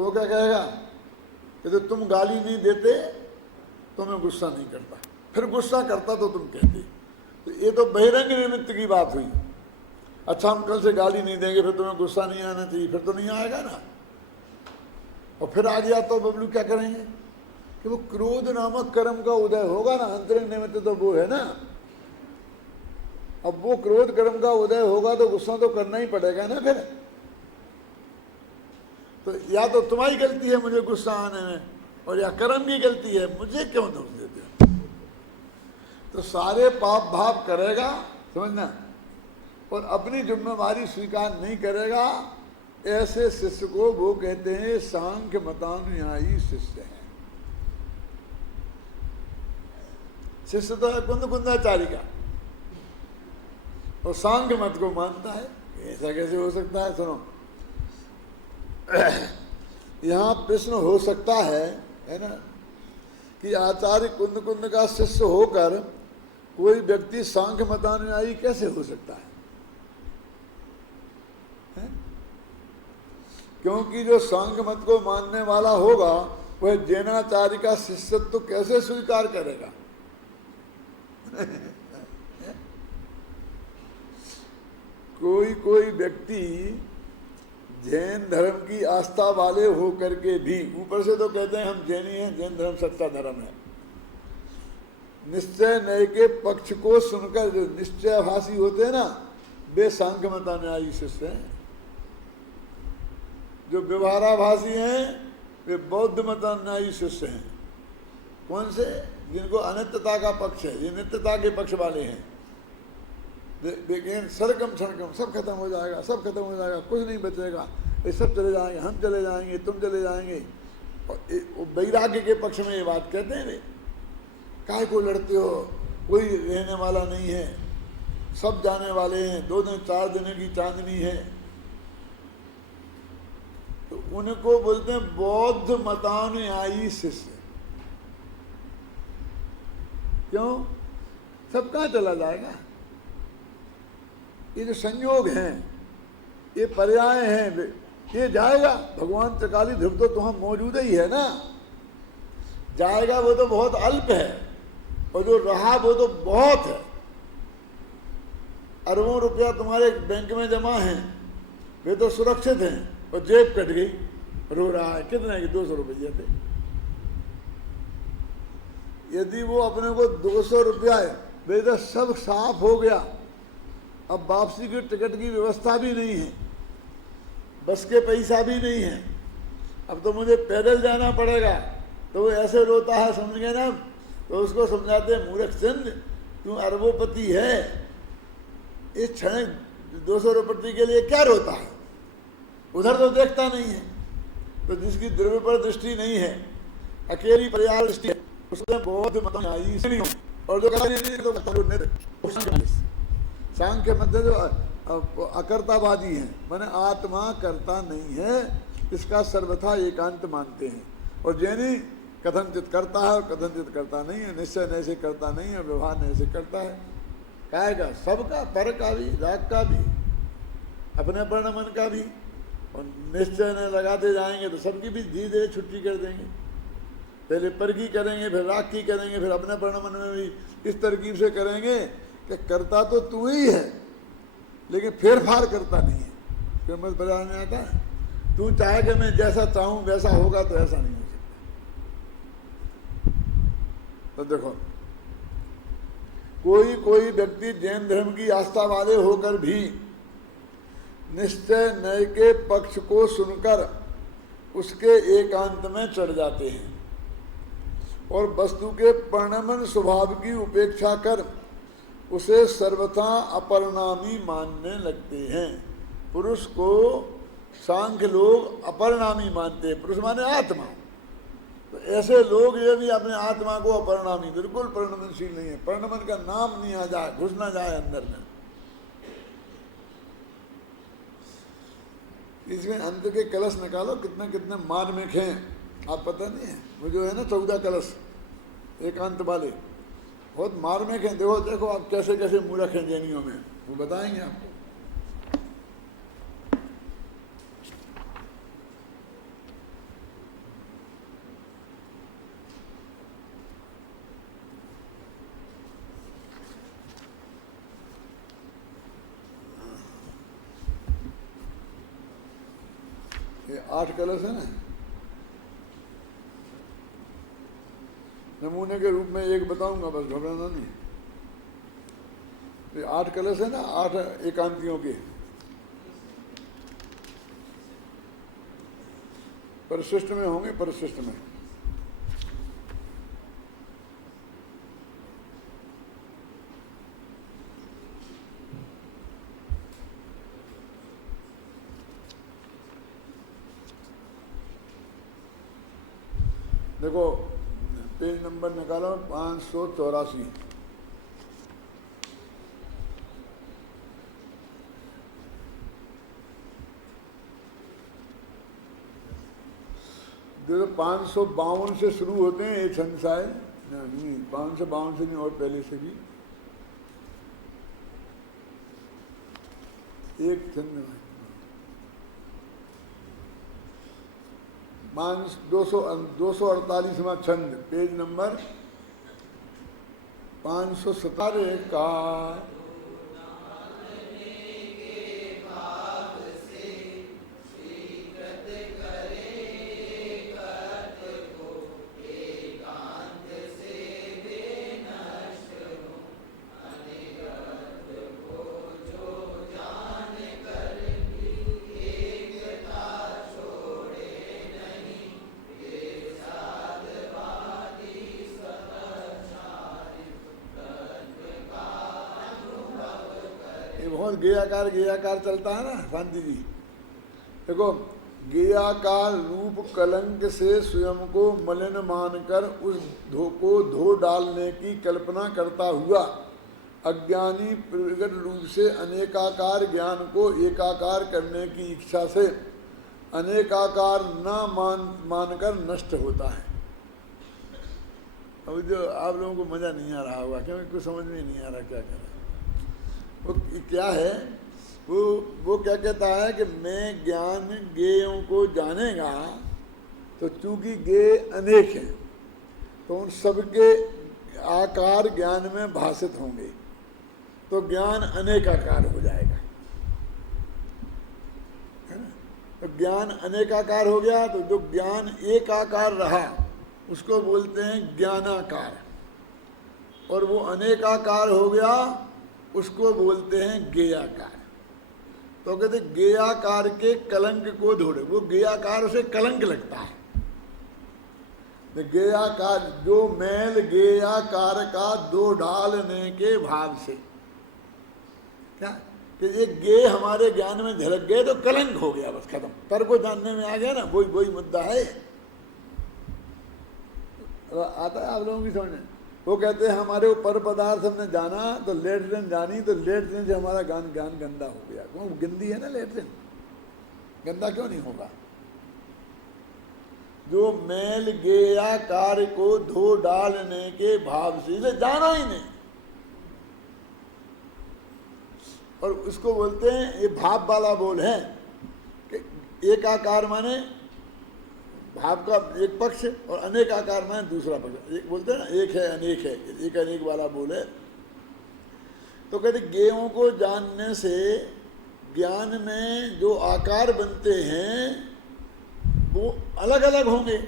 तो वो क्या कहेगा कि तो तुम गाली नहीं देते तो मैं गुस्सा नहीं करता, फिर गुस्सा करता तो तुम कहते। तो ये तो बहिरंग निमित्त की बात हुई। अच्छा हम कल से गाली नहीं देंगे, फिर तुम्हें गुस्सा नहीं आना चाहिए, फिर तो नहीं आएगा ना। और फिर आ गया तो बबलू क्या करेंगे कि वो क्रोध नामक कर्म का उदय होगा ना, अंतरंग निमित्त तो वो है ना। अब वो क्रोध कर्म का उदय होगा तो गुस्सा तो करना ही पड़ेगा ना फिर। तो या तो तुम्हारी गलती है मुझे गुस्सा आने में, और या कर्म की गलती है, मुझे क्यों दोष देते हो। तो सारे पाप भाव करेगा, समझना, और अपनी जिम्मेवारी स्वीकार नहीं करेगा, ऐसे शिष्य को वो कहते हैं सांख्य मतानुयायी शिष्य है। शिष्य तो है कुंद कुंदाचारी का, और सांख्य मत को मानता है। ऐसा कैसे हो सकता है? सुनो, यहाँ प्रश्न हो सकता है ना, कि आचार्य कुंद कुंद का शिष्य होकर कोई व्यक्ति सांख्य मतानुयायी कैसे हो सकता है? क्योंकि जो सांख्य मत को मानने वाला होगा वह जैनाचार्य का शिष्यत्व कैसे स्वीकार करेगा? कोई व्यक्ति जैन धर्म की आस्था वाले होकर के भी, ऊपर से तो कहते हैं हम जैनी हैं, जैन धर्म सच्चा धर्म है, निश्चय न्याय के पक्ष को सुनकर जो निश्चयभाषी होते हैं ना, वे सांख्य मतानुयायी शिष्य हैं। जो व्यवहाराभाषी हैं वे बौद्ध मतानुयायी शिष्य हैं। कौन से? जिनको अनित्यता का पक्ष है, ये नित्यता के पक्ष वाले हैं। लेकिन सरकम क्षणकम सब खत्म हो जाएगा, सब खत्म हो जाएगा, कुछ नहीं बचेगा, ये सब चले जाएंगे, हम चले जाएंगे, तुम चले जाएंगे। और वैराग्य के पक्ष में ये बात कहते हैं, वे काहे को लड़ते हो, कोई रहने वाला नहीं है, सब जाने वाले हैं, 2 दिन 4 दिन की चांदनी है। तो उनको बोलते हैं बौद्ध मतानुयायी शिष्य। क्यों? सब कहाँ चला जाएगा? ये जो संयोग हैं, ये पर्याय हैं, ये जाएगा। भगवान त्रिकाली ध्रुव तो तुम मौजूद ही है ना, जाएगा वो तो बहुत अल्प है, और जो रहा वो तो बहुत है। अरबों रुपया तुम्हारे बैंक में जमा है, वे तो सुरक्षित हैं, और जेब कट गई, रो रहा है। कितने की? 200 रुपये थे। यदि वो अपने को 200 रुपया है, वे तो सब साफ हो गया, अब वापसी की टिकट की व्यवस्था भी नहीं है, बस के पैसा भी नहीं है, अब तो मुझे पैदल जाना पड़ेगा। तो वो ऐसे रोता है, समझ गए ना। तो उसको समझाते हैं, मूर्ख चंद, तू अरबोपति है, इस क्षण 200 रुपये के लिए क्या रोता है? उधर तो देखता नहीं है। तो जिसकी द्रव्य पर दृष्टि नहीं है, अकेली पर्याय दृष्टि है, उसने बहुत मतानुयायी नहीं हो। और जो सांख्य मध्य जो अकर्तावादी हैं, माने आत्मा कर्ता नहीं है, इसका सर्वथा एकांत मानते हैं। और जैनी कथनचित करता है और कथनचित करता नहीं है, निश्चय नहीं से करता नहीं है, व्यवहार नहीं से करता है। कहेगा सबका, पर का भी, राग का भी, अपने वर्ण मन का भी। और निश्चय ने लगाते जाएंगे तो सबकी भी धीरे धीरे छुट्टी कर देंगे। पहले पर की करेंगे, फिर राग की करेंगे, फिर अपने वर्ण मन में भी इस तरकीब से करेंगे कि करता तो तू ही है, लेकिन फेरफार करता नहीं है। फिर मत बाजार में आता है, तू चाहे कि मैं जैसा चाहूं वैसा होगा, तो ऐसा नहीं हो सकता। तो देखो, कोई व्यक्ति जैन धर्म की आस्था वाले होकर भी निश्चय न्याय के पक्ष को सुनकर उसके एकांत में चढ़ जाते हैं और वस्तु के परिणमन स्वभाव की उपेक्षा कर उसे सर्वथा अपरिणामी मानने लगते हैं। पुरुष को सांख्य लोग अपरिणामी मानते हैं, पुरुष माने आत्मा। तो ऐसे लोग यदि अपने आत्मा को अपरिणामी, बिल्कुल परिणमनशील नहीं है, परिणमन का नाम नहीं आ जाए, घुस ना जाए अंदर में, इसमें अंत के कलश निकालो, कितने कितने मार्मिक हैं, आप पता नहीं है। वो जो है ना 14 कलश एकांत वाले, बहुत मार्मिक हैं। देखो देखो आप कैसे कैसे मूर्ख हैं जैनियों में, वो बताएंगे आपको। 8 कलश है ना, नमूने के रूप में एक बताऊंगा, बस घबराना नहीं। ये 8 कलश है ना, 8 एकांतियों के, परिशिष्ट में होंगे, परिशिष्ट में। देखो पेज नंबर निकालो 584। देखो 552 से शुरू होते हैं ये छंद शायद, नहीं 552 से नहीं, और पहले से भी एक छंद 248वां छंद, पेज नंबर 517 का। गेयाकार चलता है ना शांति जी। देखो गेयाकार रूप कलंक से स्वयं को मलिन मानकर उस को धो डालने की कल्पना करता हुआ अज्ञानी प्रगट रूप से अनेकाकार ज्ञान को एकाकार करने की इच्छा से अनेकाकार न मानकर नष्ट होता है। अब जो आप लोगों को मजा नहीं आ रहा होगा, क्योंकि कुछ समझ में नहीं आ रहा क्या कर रहा है। वो क्या है, वो क्या कहता है कि मैं ज्ञान गेयों को जानेगा, तो चूंकि गे अनेक हैं तो उन सबके आकार ज्ञान में भाषित होंगे, तो ज्ञान अनेकाकार हो जाएगा, है ना। तो ज्ञान अनेकाकार हो गया, तो जो ज्ञान एक आकार रहा उसको बोलते हैं ज्ञानाकार, और वो अनेकाकार हो गया उसको बोलते हैं गेयाकार। तो कहते गेयाकार के कलंक को धोड़े, वो गेयाकार से कलंक लगता है। गेयाकार जो मैल गेयाकार का दो डालने के भाव से, क्या कि ये गे हमारे ज्ञान में झलक गए तो कलंक हो गया, बस खत्म, पर को जानने में आ गया ना, वही मुद्दा है। आता है आप लोगों की समझ में। वो कहते हैं हमारे ऊपर पदार्थ हमने जाना तो लेटरिन जानी, तो लेटरिन से हमारा ज्ञान गंदा हो गया। क्यों? गंदी है ना लेटरिन, गंदा क्यों नहीं होगा। जो मैल गेया कार्य को धो डालने के भाव से इसे जाना ही नहीं, और उसको बोलते हैं, ये भाव वाला बोल है कि एकाकार माने भाव का एक पक्ष और अनेक आकार में दूसरा पक्ष। एक बोलते हैं ना, एक है अनेक है, एक अनेक वाला बोल है। तो कहते गेयों को जानने से ज्ञान में जो आकार बनते हैं वो अलग अलग होंगे।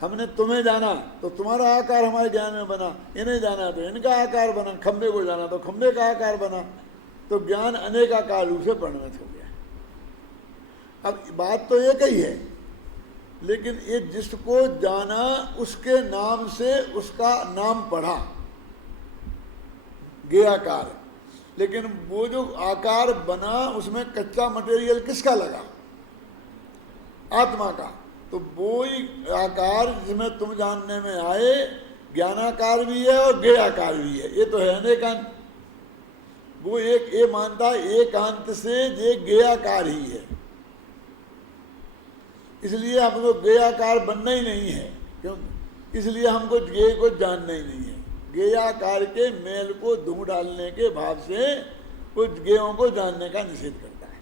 हमने तुम्हें जाना तो तुम्हारा आकार हमारे ज्ञान में बना, इन्हें जाना तो इनका आकार बना, खंबे को जाना तो खंबे का आकार बना, तो ज्ञान अनेक आकार रूप से परिणत हो गया। अब बात तो एक ही है, लेकिन ये जिसको जाना उसके नाम से उसका नाम पढ़ा गेयाकार, लेकिन वो जो आकार बना उसमें कच्चा मटेरियल किसका लगा? आत्मा का। तो वो ही आकार जिसमें तुम जानने में आए ज्ञानाकार भी है और गेयाकार भी है। ये तो है अनेकांत। वो एक ये मानता है एकांत से ये गेयाकार ही है, इसलिए हमको गेयाकार बनना ही नहीं है। क्यों? इसलिए हमको गे को जानना ही नहीं है। गेयाकार के मेल को धो डालने के भाव से कुछ गेयों को जानने का निषेध करता है।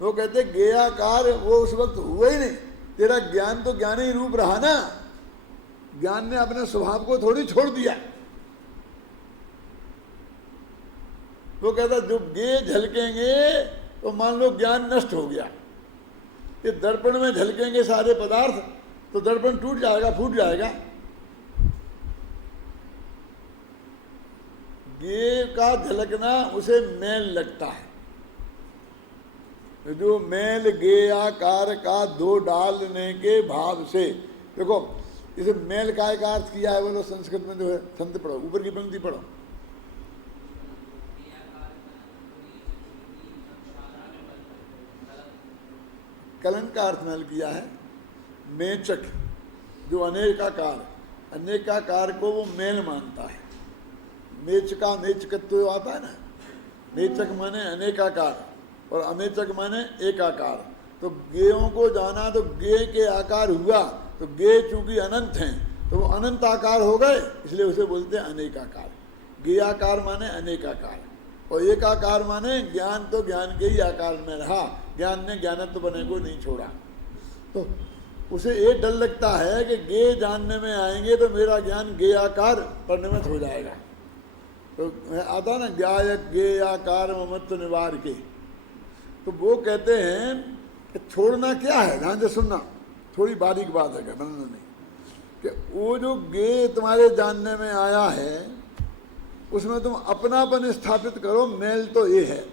वो कहते गेयाकार वो उस वक्त हुआ ही नहीं, तेरा ज्ञान तो ज्ञान ही रूप रहा ना, ज्ञान ने अपने स्वभाव को थोड़ी छोड़ दिया। वो कहता जो गे झलकेंगे तो मान लो ज्ञान नष्ट हो गया, ये दर्पण में झलकेंगे सारे पदार्थ तो दर्पण टूट जाएगा, फूट जाएगा। गेय का झलकना उसे मैल लगता है। जो मैल गेयाकार का दो डालने के भाव से, देखो इसे मैल काय का अर्थ किया है बोलो संस्कृत में जो है, छंद पढ़ो, ऊपर की पंक्ति पढ़ो। कलन का अर्थ मैल किया है। मेचक जो अनेकाकार, अनेकाकार को वो मैल मानता है। मेचका मेचकत्व आता है ना, मेचक माने अनेकाकार और अमेचक माने एकाकार। तो गेयों को जाना तो गेय के आकार हुआ, तो गेय चूंकि अनंत हैं तो वो अनंत आकार हो गए, इसलिए उसे बोलते हैं अनेकाकार। गेयाकार माने अनेकाकार और एकाकार माने ज्ञान तो ज्ञान के ही आकार में रहा, ज्ञान ने ज्ञानत्व बने को नहीं छोड़ा। तो उसे ये डर लगता है कि गेय जानने में आएंगे तो मेरा ज्ञान गेयाकार परिणमित हो जाएगा। तो आता ना ज्ञायक गेयाकार ममत्व निवार के, तो वो कहते हैं कि छोड़ना क्या है, ध्यान से सुनना, थोड़ी बारीक बात है बनना नहीं, कि वो जो गेय तुम्हारे जानने में आया है उसमें तुम अपनापन स्थापित करो, मेल तो ये है।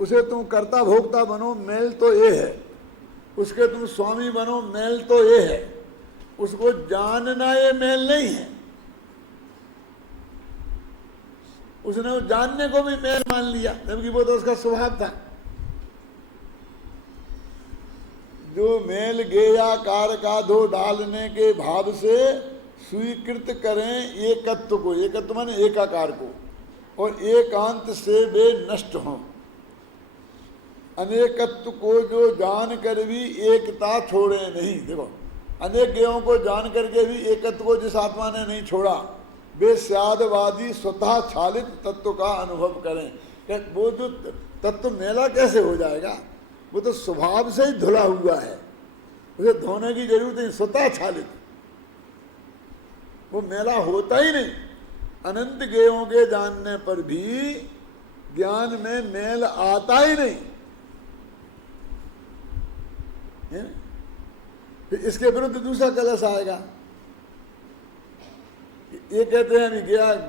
उसे तुम कर्ता भोक्ता बनो, मेल तो ये है। उसके तुम स्वामी बनो, मेल तो ये है। उसको जानना ये मेल नहीं है। उसने वो जानने को भी मेल मान लिया, जबकि वो तो उसका स्वभाव था। जो मेल गेयाकार का दो डालने के भाव से स्वीकृत करें एकत्व को, एकत्व माने एकाकार को, और एकांत से वे नष्ट हों। अनेकत्व को जो जान कर भी एकता छोड़े नहीं। देखो अनेक गेयों को जान करके भी एकत्व को जिस आत्मा ने नहीं छोड़ा, वे स्यादवादी स्वतः छालित तत्व का अनुभव करें। वो जो तत्व मेला कैसे हो जाएगा, वो तो स्वभाव से ही धुला हुआ है, उसे धोने की जरूरत नहीं, स्वतः छालित, वो मेला होता ही नहीं। अनंत गेयों के जानने पर भी ज्ञान में मेल आता ही नहीं है? फिर इसके विरुद्ध दूसरा कलश आएगा। ये कहते हैं अभी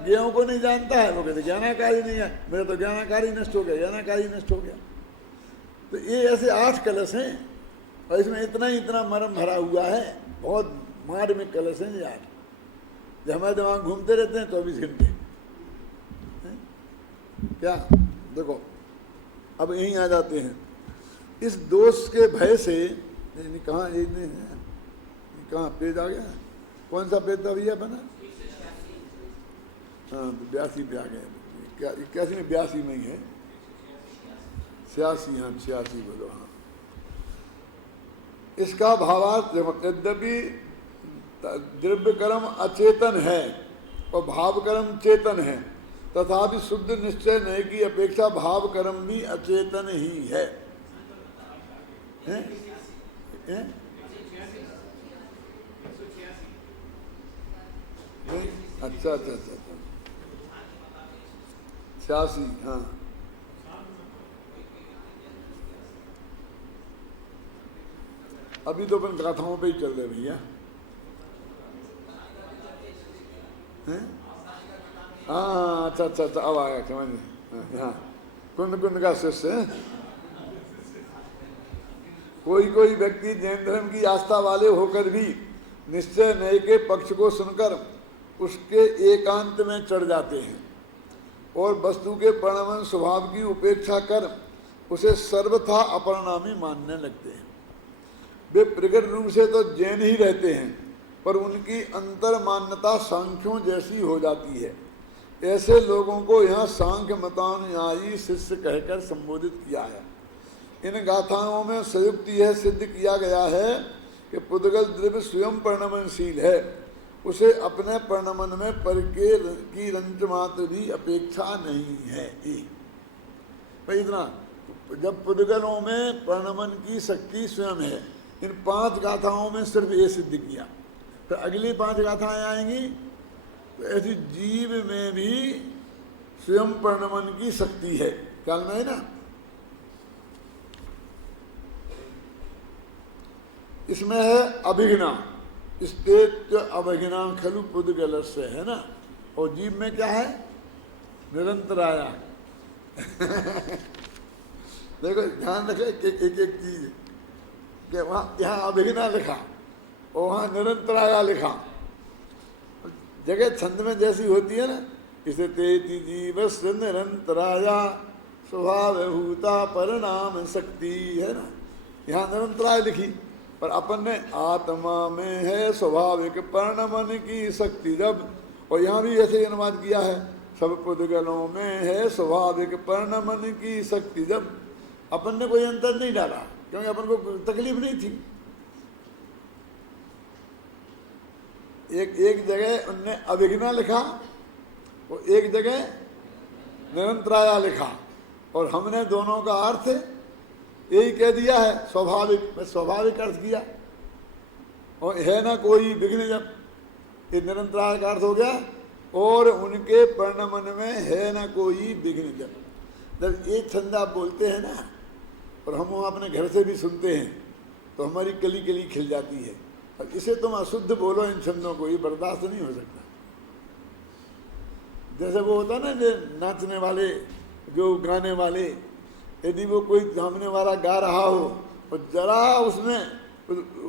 गेयों को नहीं जानता है, वो कहते ज्ञानाकार ही नहीं है, मेरा तो ज्ञानाकार ही नष्ट हो गया, ज्ञानाकार ही नष्ट हो गया। तो ये ऐसे 8 कलश हैं और इसमें इतना ही इतना मरम भरा हुआ है, बहुत मार्मिक कलश हैं ये 8, जो हमारे दिमाग घूमते रहते हैं 24 घंटे। क्या देखो अब यहीं आ जाते हैं। इस दोष के भय से कहाँ कहाँ पेज आ गया, कौन सा पेज था भैया बना? हाँ 82 पे आ गए, क्या 81 में 82 में ही है, 86, हाँ 86 बोलो। हाँ इसका भावार्थ यद्यपि द्रव्य कर्म अचेतन है और भाव कर्म चेतन है, तथापि शुद्ध निश्चय नहीं की अपेक्षा भाव कर्म भी अचेतन ही है। अच्छा अच्छा अच्छा 86, हाँ अभी तो अपन गाथाओं पे ही चल रहे भैया। हाँ अच्छा अच्छा अच्छा अब आया समझ। हाँ कुंद कुंद का शिष्य, कोई कोई व्यक्ति जैन धर्म की आस्था वाले होकर भी निश्चय नए के पक्ष को सुनकर उसके एकांत में चढ़ जाते हैं और वस्तु के परिणाम स्वभाव की उपेक्षा कर उसे सर्वथा अपरिणामी मानने लगते हैं। वे प्रकट रूप से तो जैन ही रहते हैं, पर उनकी अंतर मान्यता सांख्यों जैसी हो जाती है। ऐसे लोगों को यहाँ सांख्य मतानुयायी शिष्य कहकर संबोधित किया है। इन गाथाओं में संयुक्त यह सिद्ध किया गया है कि पुद्गल द्रव्य स्वयं परिणमनशील है, उसे अपने परिणमन में पर की रंच मात्र भी अपेक्षा नहीं है। भाई इतना जब पुद्गलों में परिणमन की शक्ति स्वयं है, इन 5 गाथाओं में सिर्फ ये सिद्ध किया। तो अगली 5 गाथाएं आएंगी तो ऐसी जीव में भी स्वयं परिणमन की शक्ति है, ख्याल में है ना। इसमें है अभिघ्ना, स्तेत्य अभिघ्ना खलु पुद्गलस्य, है ना। और जीव में क्या है? निरंतराया। देखो ध्यान रखे एक एक चीज कि वहाँ यहाँ अभिघ्ना लिखा और वहाँ निरंतराया लिखा। जगह छंद में जैसी होती है ना, इसे तेति जीवस्य निरंतराया स्वभावभूता परिणाम शक्ति, है ना। यहाँ निरंतराय लिखी, पर अपन ने आत्मा में है स्वाभाविक परिणमन की शक्ति जब, और यहाँ भी ऐसे अनुवाद किया है, सब पुद्गलों में है स्वाभाविक परिणमन की शक्ति जब। अपन ने कोई अंतर नहीं डाला, क्योंकि अपन को तकलीफ नहीं थी। एक जगह उनने अभिघ्ना लिखा और एक जगह निरंतराया लिखा, और हमने दोनों का अर्थ यही कह दिया है, स्वाभाविक। स्वाभाविक अर्थ किया, और है ना कोई विघ्न, जब ये निरंतराय का अर्थ हो गया, और उनके परिणमन में है ना कोई विघ्न जब एक छंद आप बोलते हैं ना, और हम अपने घर से भी सुनते हैं, तो हमारी कली कली खिल जाती है। और इसे तुम अशुद्ध बोलो, इन छंदों को, ये बर्दाश्त नहीं हो सकता। जैसे वो होता ना, नाचने वाले, जो गाने वाले, यदि वो कोई सामने वाला गा रहा हो और जरा उसमें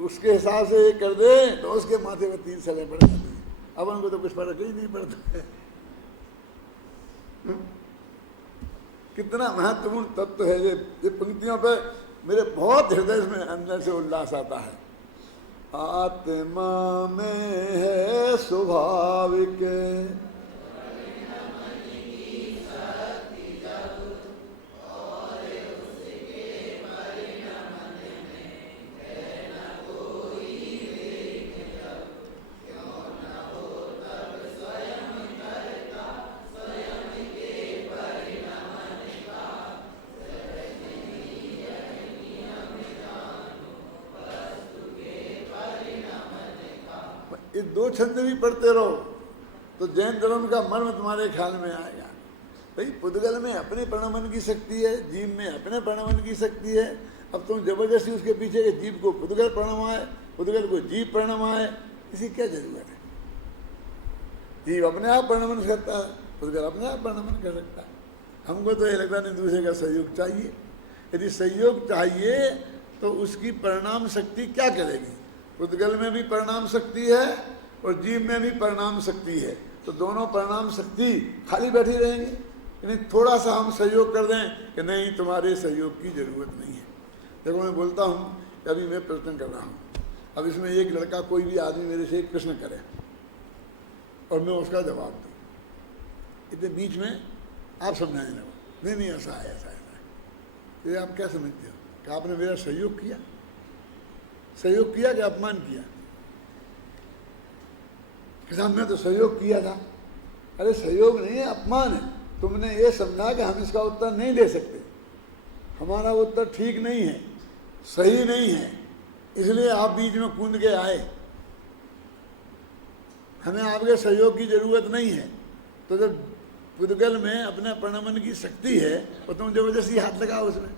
उसके हिसाब से ये कर दे, तो उसके माथे पर 3 सले पड़ जाते हैं। अपन को तो कुछ फर्क ही नहीं पड़ता है। कितना महत्वपूर्ण तत्व है ये पंक्तियों पे मेरे बहुत हृदय में अंदर से उल्लास आता है। आत्मा में है स्वाभाविक ये 2 छंद भी पढ़ते रहो तो जैन धर्म का मर्म तुम्हारे ख्याल में आएगा। भाई पुद्गल में अपने परिणमन की शक्ति है, जीव में अपने परिणमन की शक्ति है। अब तुम जबरदस्ती उसके पीछे के जीव को पुद्गल परिणमाए, पुद्गल को जीव परिणमाए, इसी क्या जरूरत है? जीव अपने आप परिणमन करता है, पुद्गल अपने आप परिणमन कर सकता है। हमको तो ये लगता नहीं, दूसरे का सहयोग चाहिए। यदि सहयोग चाहिए तो उसकी परिणाम शक्ति क्या करेगी? पुद्गल में भी परिणाम शक्ति है और जीव में भी परिणाम शक्ति है, तो दोनों परिणाम शक्ति खाली बैठी रहेंगी। यानी थोड़ा सा हम सहयोग कर दें कि नहीं, तुम्हारे सहयोग की जरूरत नहीं है। देखो मैं बोलता हूँ, अभी मैं प्रश्न कर रहा हूँ, अब इसमें एक लड़का कोई भी आदमी मेरे से एक प्रश्न करे और मैं उसका जवाब दूँ, इतने बीच में आप समझाने लगो नहीं ऐसा है, ऐसा है, ये आप क्या समझते हो कि आपने मेरा सहयोग किया? सहयोग किया कि अपमान किया? किसान मैं तो सहयोग किया था। अरे सहयोग नहीं है, अपमान है। तुमने ये समझा कि हम इसका उत्तर नहीं दे सकते, हमारा उत्तर ठीक नहीं है, सही नहीं है, इसलिए आप बीच में कूद के आए। हमें आपके सहयोग की जरूरत नहीं है। तो जब पुद्गल में अपने परिणमन की शक्ति है और तुम जबरदस्ती हाथ लगाओ उसमें,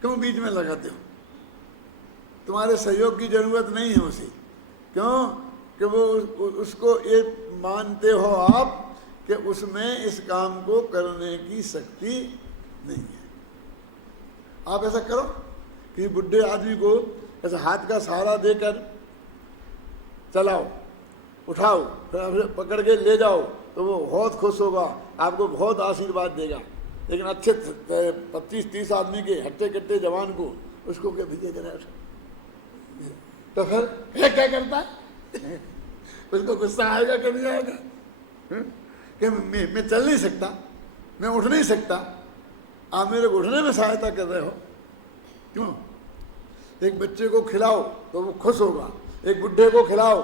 क्यों बीच में लगाते हो? तुम्हारे सहयोग की जरूरत नहीं है उसे। क्यों? कि वो उसको ये मानते हो आप कि उसमें इस काम को करने की शक्ति नहीं है। आप ऐसा करो कि बुढ़े आदमी को ऐसा हाथ का सहारा देकर चलाओ, उठाओ, फिर पकड़ के ले जाओ, तो वो बहुत खुश होगा, आपको बहुत आशीर्वाद देगा। लेकिन अच्छे 25-30 आदमी के हट्टे कट्टे जवान को उसको क्या भिजे करा, तो फिर क्या करता है? उसको गुस्सा आएगा कि नहीं आएगा? कि मैं चल नहीं सकता, मैं उठ नहीं सकता, आप मेरे को उठने में सहायता कर रहे हो, क्यों? एक बच्चे को खिलाओ तो वो खुश होगा, एक बुढ़े को खिलाओ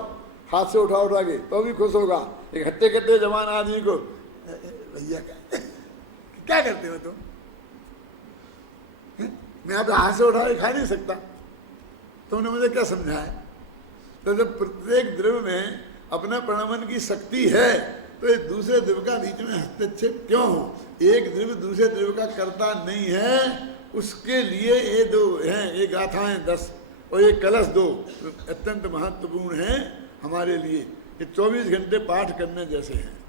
हाथ से उठा उठा के तो भी खुश होगा, एक हट्टे कट्टे जवान आदमी को भैया क्या करते हो तुम? मैं आप हाथ से उठा के खा नहीं सकता, तुमने मुझे क्या समझाया? तो जब प्रत्येक द्रव्य में अपने परिणमन की शक्ति है तो ये दूसरे द्रव्य का बीच में हस्तक्षेप क्यों हो? एक द्रव्य दूसरे द्रव्य का कर्ता नहीं है, उसके लिए ये दो हैं, ये गाथाएं 10 और ये कलश 2 अत्यंत महत्वपूर्ण हैं हमारे लिए। ये 24 घंटे पाठ करने जैसे हैं।